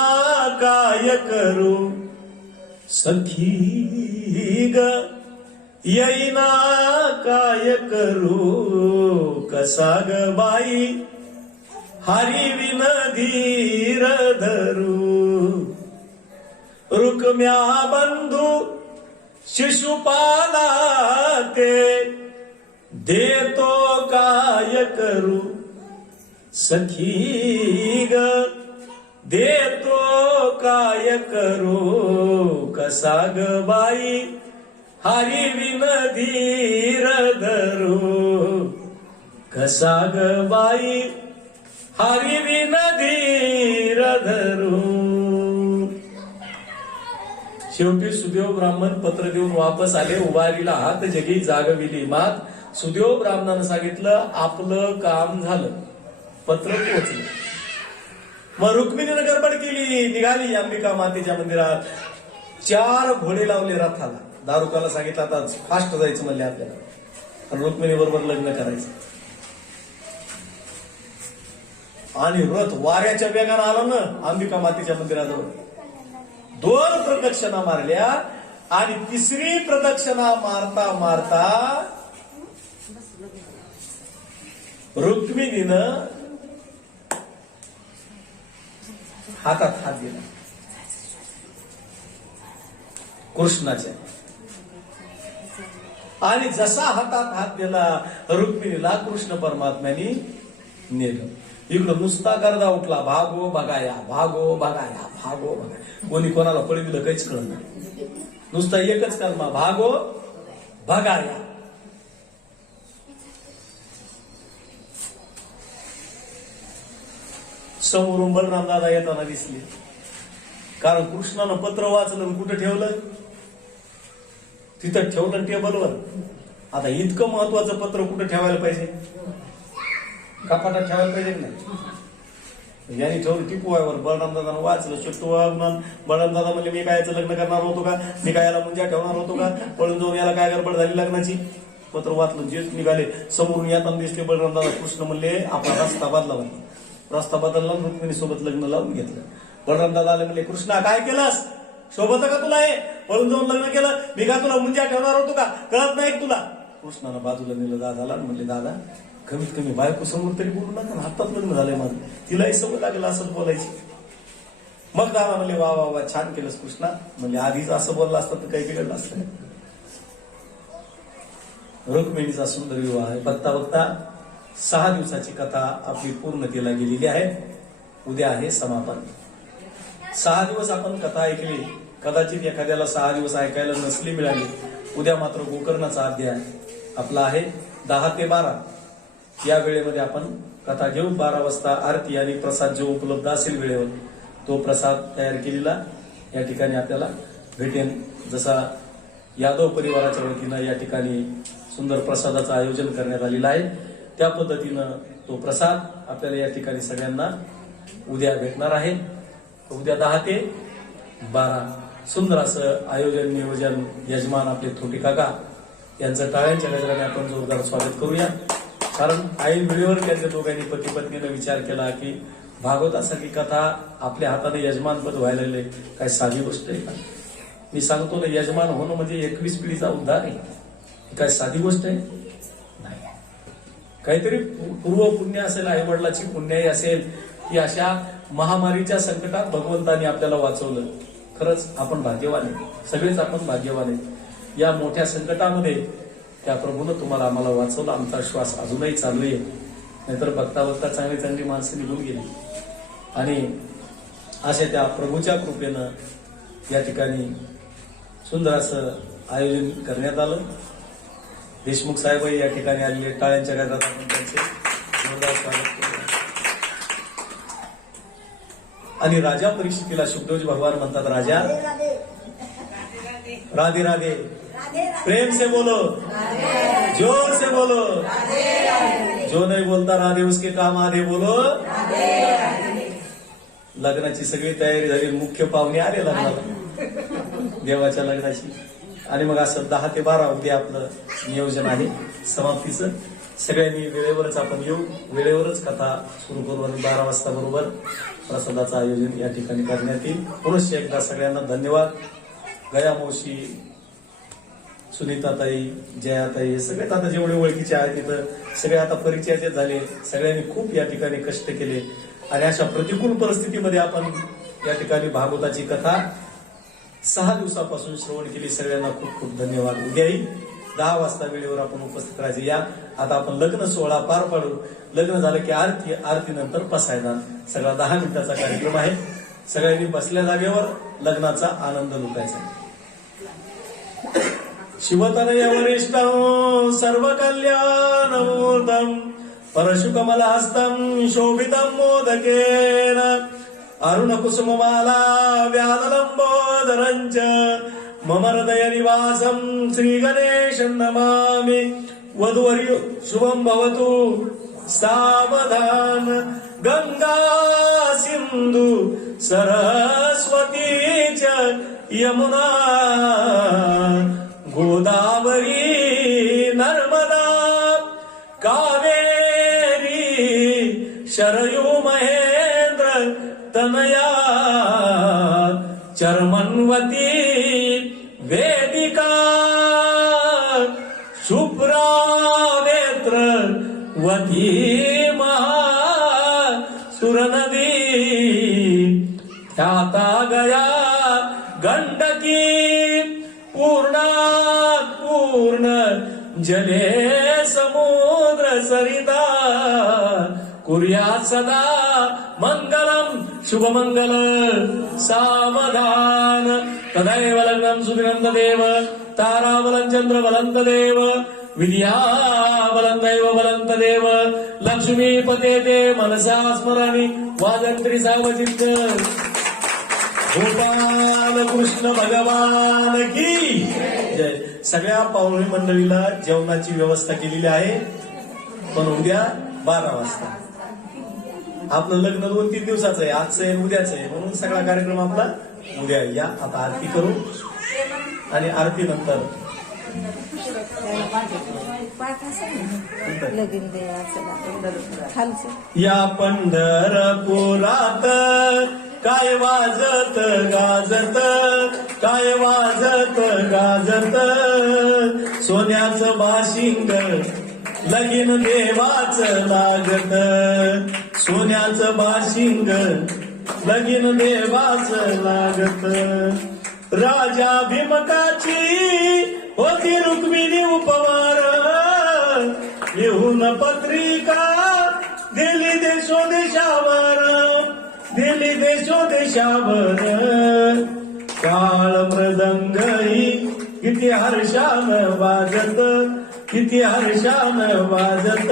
काय करू सखी ग येईना काय करू कसा ग बाई हरी विन धीर धरू रुक्म्या बंधू शिशुपाला ते देतो काय करू सखी ग देतो काय करू कसा ग बाई हरी विन धीर धरू कसा ग बाई हरी विन धीर धरू. शेवटी सुदेव ब्राह्मण पत्र देऊन वापस आले. उभारीला हात जगी जागविली मात. सुदेव ब्राह्मणानं सांगितलं आपलं काम झालं, पत्र पोहोचलं. मग रुक्मिणीनं गडबड केली, निघाली अंबिका मातेच्या मंदिरात. 4 घोडे लावले रथाला. दारुकाला सांगितलं आता फास्ट जायचं म्हणले आपल्याला, आणि रुक्मिणी बरोबर लग्न करायचं. आणि रथ वाऱ्याच्या वेगानं आला ना अंबिका मातेच्या मंदिराजवळ. 2 प्रदक्षिणा मारल्या आणि 3री प्रदक्षिणा मारता मारता रुक्मिणीनं हातात हात दिला कृष्णाच्या. आणि जसा हातात हात दिला रुक्मिणीला कृष्ण परमात्म्याने नेलं. इकडं नुसता गर्दा उठला, भागो बघाया भागो बघाया भागो बघाया. कोणी कोणाला पळविलं काहीच कळलं नाही. नुसता एकच कलमा, भागो बघाया. समोरून बलराम दादा येताना दिसले, कारण कृष्णानं पत्र वाचलं आणि कुठं ठेवलं, तिथं ठेवलं टेबलवर. आता इतकं महत्वाचं पत्र कुठं ठेवायला पाहिजे, कपाटात ठेवायला पाहिजे की नाही. यांनी ठेवलं टिपूवर. बलराम दादानं वाचलं शेट्टू. बलराम दादा म्हणले मी कायचं लग्न करणार होतो का, मी काय याला मुंजा ठेवणार होतो का, पळून जाऊन याला काय गडबड झाली लग्नाची. पत्र वाचलं जेच निघाले. समोरून येताना दिसले बलराम दादा. कृष्ण म्हणले आपला रस्ता बदलावा. रस्ता बदलला, रुक्मिणी सोबत लग्न लावून घेतलं. बलराम दादा आले म्हणले कृष्णा काय केलंस, शोभत का तुला हे, पळून जाऊन लग्न केलं, मी का तुला मुंजा ठेवणार होतो का, कळत नाही तुला. कृष्णानं बाजूला नेलं दादाला. म्हणले दादा कमीत कमी बायको समोर तरी बोलू नका, हातात लग्न झालंय माझं, तिलाही सवय लागेल असंच बोलायची. मग दादा म्हणले वा वा वा छान केलंस कृष्णा. म्हणजे आधीच असं बोललं असतं तर काही बिघडलं असतं. रुक्मिणीचा सुंदर विवाह आहे. बघता बघता 6 दिवसाची कथा आपली पूर्णतेला गेलेली आहे. उद्या आहे समापन. 6 दिवस आपण कथा ऐकली. कदाचित एखाद्याला 6 दिवस ऐकायला नसली मिळाली. उद्या मात्र गोकर्णाचा अध्याय आपला आहे 10 ते 12 या वेळेमध्ये आपण कथा घेऊ. 12 वाजता आरती आणि प्रसाद जो उपलब्ध असेल वेळेवर तो प्रसाद तयार केलेला या ठिकाणी आपल्याला भेटेल. जसा यादव परिवाराच्या वतीनं या ठिकाणी सुंदर प्रसादाचं आयोजन करण्यात आलेलं आहे, त्या पद्धतीनं तो प्रसाद आपल्याला या ठिकाणी सगळ्यांना उद्या भेटणार आहे. उद्या 10 ते 12 सुंदर असं आयोजन नियोजन यजमान आपले थोटी काका यांचं टाळ्यांच्या गजराने आपण जोरदार स्वागत करूया. कारण ऐन वेळेवर त्यांच्या दोघांनी पती पत्नीनं विचार केला की भागवतासारखी कथा आपल्या हाताने यजमानपद व्हायला लागले, काय साधी गोष्ट आहे का. मी सांगतो ना, यजमान होणं म्हणजे 21 पिढीचा उद्धार आहे. ही काय साधी गोष्ट आहे नाही. काहीतरी पूर्व पुण्य असेल, आई वडिलाची पुण्याई असेल की अशा महामारीच्या संकटात भगवंतानी आपल्याला वाचवलं. खरंच आपण भाग्यवान आहे, सगळेच आपण भाग्यवान आहे. या मोठ्या संकटामध्ये त्या प्रभूनं तुम्हाला आम्हाला वाचवलं. आमचा श्वास अजूनही चालू आहे, नाहीतर बघता बघता चांगली चांगली माणसं निघून गेली. आणि अशा त्या प्रभूच्या कृपेनं या ठिकाणी सुंदर असं आयोजन करण्यात आलं. देशमुख साहेब या ठिकाणी आलेले, टाळ्यांच्या गजरात आपण त्यांचे जोरदार स्वागत केलं. आणि राजा परीक्षितीला शुभदेवजी भगवान म्हणतात, राजा राधे राधे, प्रेम से बोलो, जोर से बोलो, जो नहीं बोलता राधे उसके काम आधे बोलो. लग्नाची सगळी तयारी झाली, मुख्य पाहुणे आले लग्नाला, देवाच्या लग्नाची. आणि मग असं 10 ते 12 उद्या आपलं नियोजन आहे समाप्तीचं. सगळ्यांनी वेळेवरच आपण येऊ, वेळेवरच कथा सुरू करू आणि 12 वाजता बरोबर प्रसादाचं आयोजन या ठिकाणी करण्यात येईल. पुनश्च एकदा सगळ्यांना धन्यवाद. गया मावशी सुनीताताई, जयाताई हे सगळेच आता जेवढे ओळखीचे आहेत तिथं सगळे आता परिचयाचे झाले. सगळ्यांनी खूप या ठिकाणी कष्ट केले आणि अशा प्रतिकूल परिस्थितीमध्ये आपण या ठिकाणी भागवताची कथा 6 दिवसापासून श्रवण केली. सगळ्यांना खूप खूप धन्यवाद. उद्याही 10 वाजता वेळेवर आपण उपस्थित राहायचे. या आता आपण लग्न सोहळा पार पाडू. लग्न झालं की आरती नंतर पसायदान सगळा 10 मिनिटाचा कार्यक्रम आहे. सगळ्यांनी बसल्या जागेवर लग्नाचा आनंद लुटायचा. शिवतनय वरिष्ठं सर्व कल्याणमूर्तं परशुकमलहस्तं शोभितं मोदकेन अरुणकुसुममाला व्याललंबोदरञ्च मम हृदय निवासं श्रीगणेशं नमामि. वधूवर्य शुभं भवतु सावधान. गंगा सिंधु सरस्वती च यमुना गोदावरी नर्मदा कावेरी शरयू महेंद्र तनया चर्मन्वती वेदिका शुभ्रा नेत्र वती सुरनदी ख्याता गया गंडकी पूर्णात पूर्ण जले समुद्र सरिता कुर्यात सदा मंगलम शुभमंगल सावधान. तदैव लग्नं सुदिनं देव ताराबलं चंद्रबलं देव विद्याबलं दैव बलं देव लक्ष्मीपते ते मनसा स्मरामि वादंत्री सावचित्त. गोपाल कृष्ण भगवान की जय. सगळ्या पाहुणे मंडळीला जेवणाची व्यवस्था केलेली आहे. पण उद्या 12 वाजता आपलं लग्न 2-3 दिवसाचं आहे. आजचं आहे उद्याच आहे म्हणून सगळा कार्यक्रम आपला उद्या. या आता आरती करू आणि आरती नंतर या पंढरपुरात काय वाजत गाजत काय वाजत गाजत सोन्याचं बाशिंग लगीन देवाचं लागत. सोन्याचं बाशिंग लगीन देवाचं लागत. राजा भीमकाची होती रुक्मिणी उपवार येऊन पत्रिका दिली देशोदेशावर दिली देशोदेशावर. काळ मृदंगई किती हर्षानं वाजत किती हर्षानं वाजत.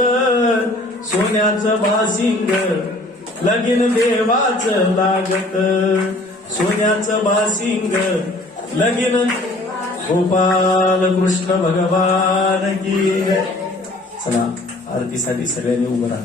सोन्याचं बाशिंग लगीन देवाचं लागत. सोन्याचं बाशिंग लगीन. गोपाल कृष्ण भगवान की. चला आरतीसाठी सगळ्यांनी उभं राहा.